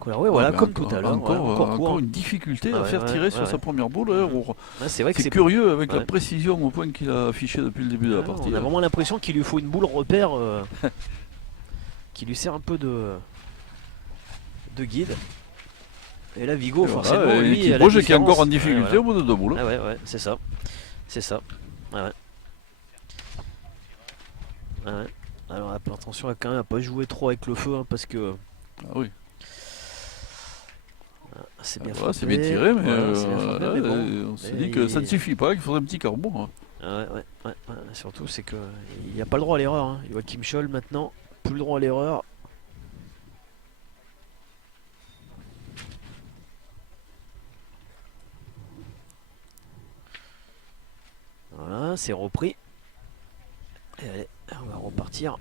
Voilà, Ouais, ben, comme encore- tout à l'heure. Encore, voilà, encore court. une difficulté Ah à ouais, faire ouais, tirer ouais, sur ouais. sa première boule. Hein. Ouais, c'est vrai que C'est curieux avec la ouais. précision au point qu'il a affiché depuis le début de la partie. On a là. vraiment l'impression qu'il lui faut une boule repère qui lui sert un peu de guide. Et là, Vigo, Et forcément, voilà, et lui, qui à la bouge et qui est encore en différence. difficulté Ouais, au bout de 2 boules. voilà. Ah ouais, c'est ça. C'est ça. Ouais. Ouais. Alors attention à quand même à pas jouer trop avec le feu hein, parce que Ah oui. c'est bien Voilà, c'est frappé. bien tiré, mais, Voilà, c'est bien frappé, là, mais bon. on se Mais dit que ça ne il- suffit pas, qu'il faudrait un petit carbon. Hein. Ouais. Surtout c'est que il n'y a pas le droit à l'erreur. Hein. Joachim Scholl maintenant, plus le droit à l'erreur. Voilà, c'est repris. Et allez, on va repartir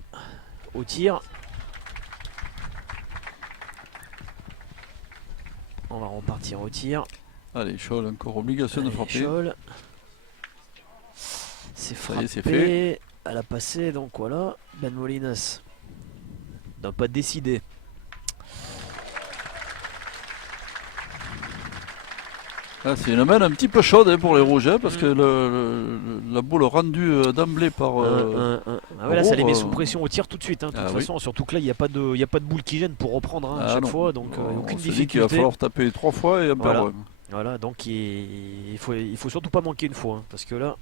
au tir. On va repartir au tir. Allez, Scholl, encore obligation de Allez, frapper. Scholl. C'est Ça y est, c'est frappé. Elle a passé, donc voilà. Ben Molinas n'a pas décidé. Ah, c'est une main un petit peu chaude hein, pour les rouges, hein, parce que la boule rendue d'emblée par. Ah ouais, là, ça les met Roure, sous pression au tir tout de suite. Hein, de toute ah oui. façon, surtout que là, il n'y a pas de boule qui gêne pour reprendre hein, à Ah chaque non. fois. Donc, On aucune se dit qu'il va difficulté. falloir taper 3 fois et un Voilà. perdre. Voilà, donc il faut surtout pas manquer une fois. Hein, parce que là.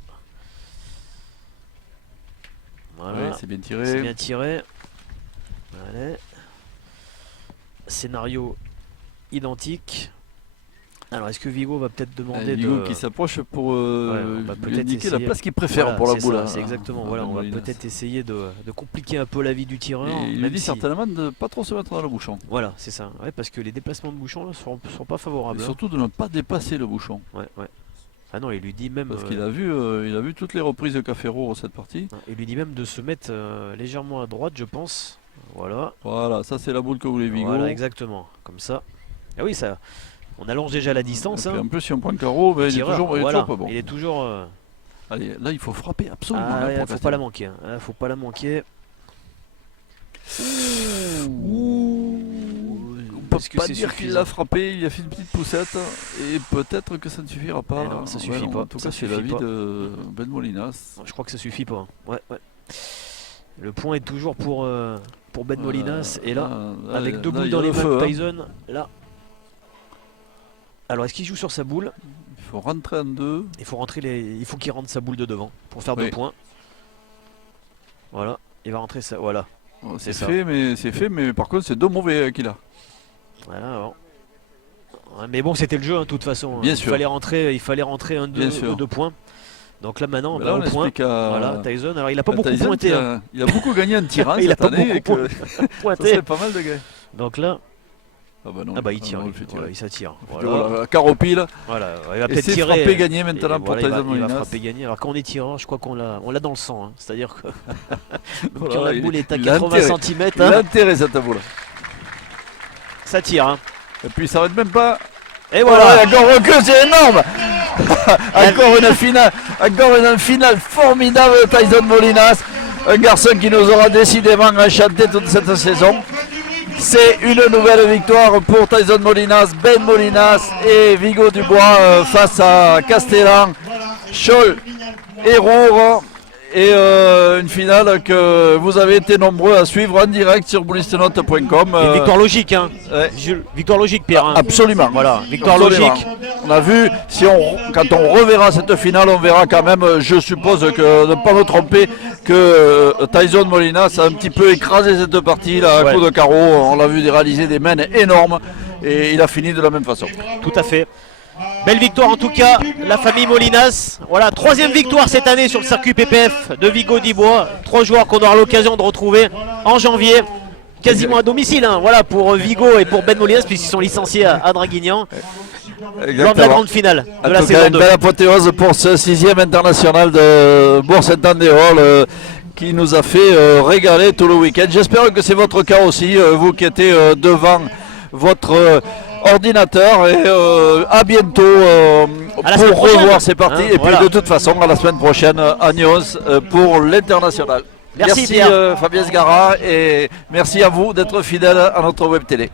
Voilà. Ouais, c'est bien tiré. C'est bien tiré. Allez. Scénario identique. Alors, est-ce que Vigo va peut-être demander Vigo de. qui s'approche pour on va lui peut-être indiquer la essayer. place qu'il préfère Voilà, pour la c'est boule. ça, hein, c'est exactement. à Voilà, on va Molinas. peut-être essayer de compliquer un peu la vie du tireur. Et il lui même dit si- certainement de ne pas trop se mettre dans le bouchon. Voilà, c'est ça. Ouais, parce que les déplacements de bouchon là sont pas Et favorables. Hein. surtout de ne pas dépasser le bouchon. Ouais, ouais. Ah non, il lui dit même. Parce qu'il a vu toutes les reprises de Cafero cette partie. Il lui dit même de se mettre légèrement à droite, je pense. Voilà. Voilà, ça c'est la boule que voulait Vigo. Voilà, exactement. Comme ça. Ah oui, ça. On allonge déjà la distance. Et puis Hein. en plus, si on prend le carreau, ben, il est Tireur, toujours, voilà. pas bon. Il est toujours. Allez, là il faut frapper absolument. Ah, hein, ouais, pour faut rester. pas la manquer. Hein. Ah, faut pas la manquer. On peut Est-ce que pas c'est dire qu'il suffisant l'a frappé, il a fait une petite poussette et peut-être que ça ne suffira pas. Eh non, ça Ouais, suffit non, pas, En tout ça cas, c'est suffit l'avis pas. de Ben Molinas. Je crois que ça suffit pas. Hein. Ouais, ouais. Le point est toujours pour Ben Molinas. Et là, avec deux là, boules il y a dans les le mains, feu, hein. Tyson, là. Alors, est-ce qu'il joue sur sa boule? Il faut rentrer en deux. Il faut qu'il rentre sa boule de devant pour faire Oui. 2 points. Voilà, il va rentrer ça. Voilà. Bon, C'est c'est ça. fait, mais par contre, c'est 2 mauvais qu'il a. Voilà, bon. Ouais, mais bon, c'était le jeu, hein, de toute façon. Bien il sûr. Il fallait rentrer un Bien 2 sûr. points. Donc là, maintenant, Mais bah, là, au on point. explique à Voilà, Tyson. Alors, il a pas beaucoup Tyson pointé. qu'il Hein. il a beaucoup gagné en tirant Il a cette pas année. beaucoup Et que ça Pointé. serait pas mal de gars. Donc là, Ah bah non, ah bah il tire, non, lui. il fait tirer. Voilà, il s'attire. Voilà. Voilà. Carreau pile. Voilà, il va Et peut-être c'est tirer. frappé gagné maintenant Et pour voilà, Tyson il va Molinas. frapper gagné. Alors quand on est tireur, je crois qu'on l'a dans le sang. Hein. C'est-à-dire que Voilà, quand la il- boule est à il a 80 intérêt. cm, Il a intérêt cette boule. ça tire. Hein. Et puis il s'arrête même pas. Et Voilà, voilà. encore que c'est énorme. Encore une finale formidable de Tyson Molinas. Un garçon qui nous aura décidément enchanté toute cette saison. C'est une nouvelle victoire pour Tyson Molinas, Ben Molinas et Vigo Dubois face à Castellan, Scholl et Roure. Et une finale que vous avez été nombreux à suivre en direct sur boulistenote.com. Une victoire logique, hein. Ouais. Jules, victoire logique, Pierre. Hein. Absolument. Voilà, victoire Absolument. logique. On a vu, quand on reverra cette finale, on verra quand même, je suppose que de ne pas me tromper, que Tyson Molinas a un petit peu écrasé cette partie là, à Ouais. coup de carreau. On l'a vu réaliser des mains énormes et il a fini de la même façon. Tout à fait. Belle victoire en tout cas, la famille Molinas. Voilà, 3e victoire cette année sur le circuit PPF de Vigo Dubois. 3 joueurs qu'on aura l'occasion de retrouver en janvier, quasiment à domicile. Hein, voilà, pour Vigo et pour Ben Molinas, puisqu'ils sont licenciés à Draguignan lors de la grande finale En de la tout cas, saison une 2. belle apothéose pour ce 6e international de Bourg-Saint-Andéol qui nous a fait régaler tout le week-end. J'espère que c'est votre cas aussi, vous qui êtes devant votre ordinateur et à bientôt À la pour semaine prochaine. revoir ces parties. Hein, et puis voilà. de toute façon, à la semaine prochaine à Nyons pour l'international. Merci, Pierre. Fabien Sgara et merci à vous d'être fidèle à notre web télé.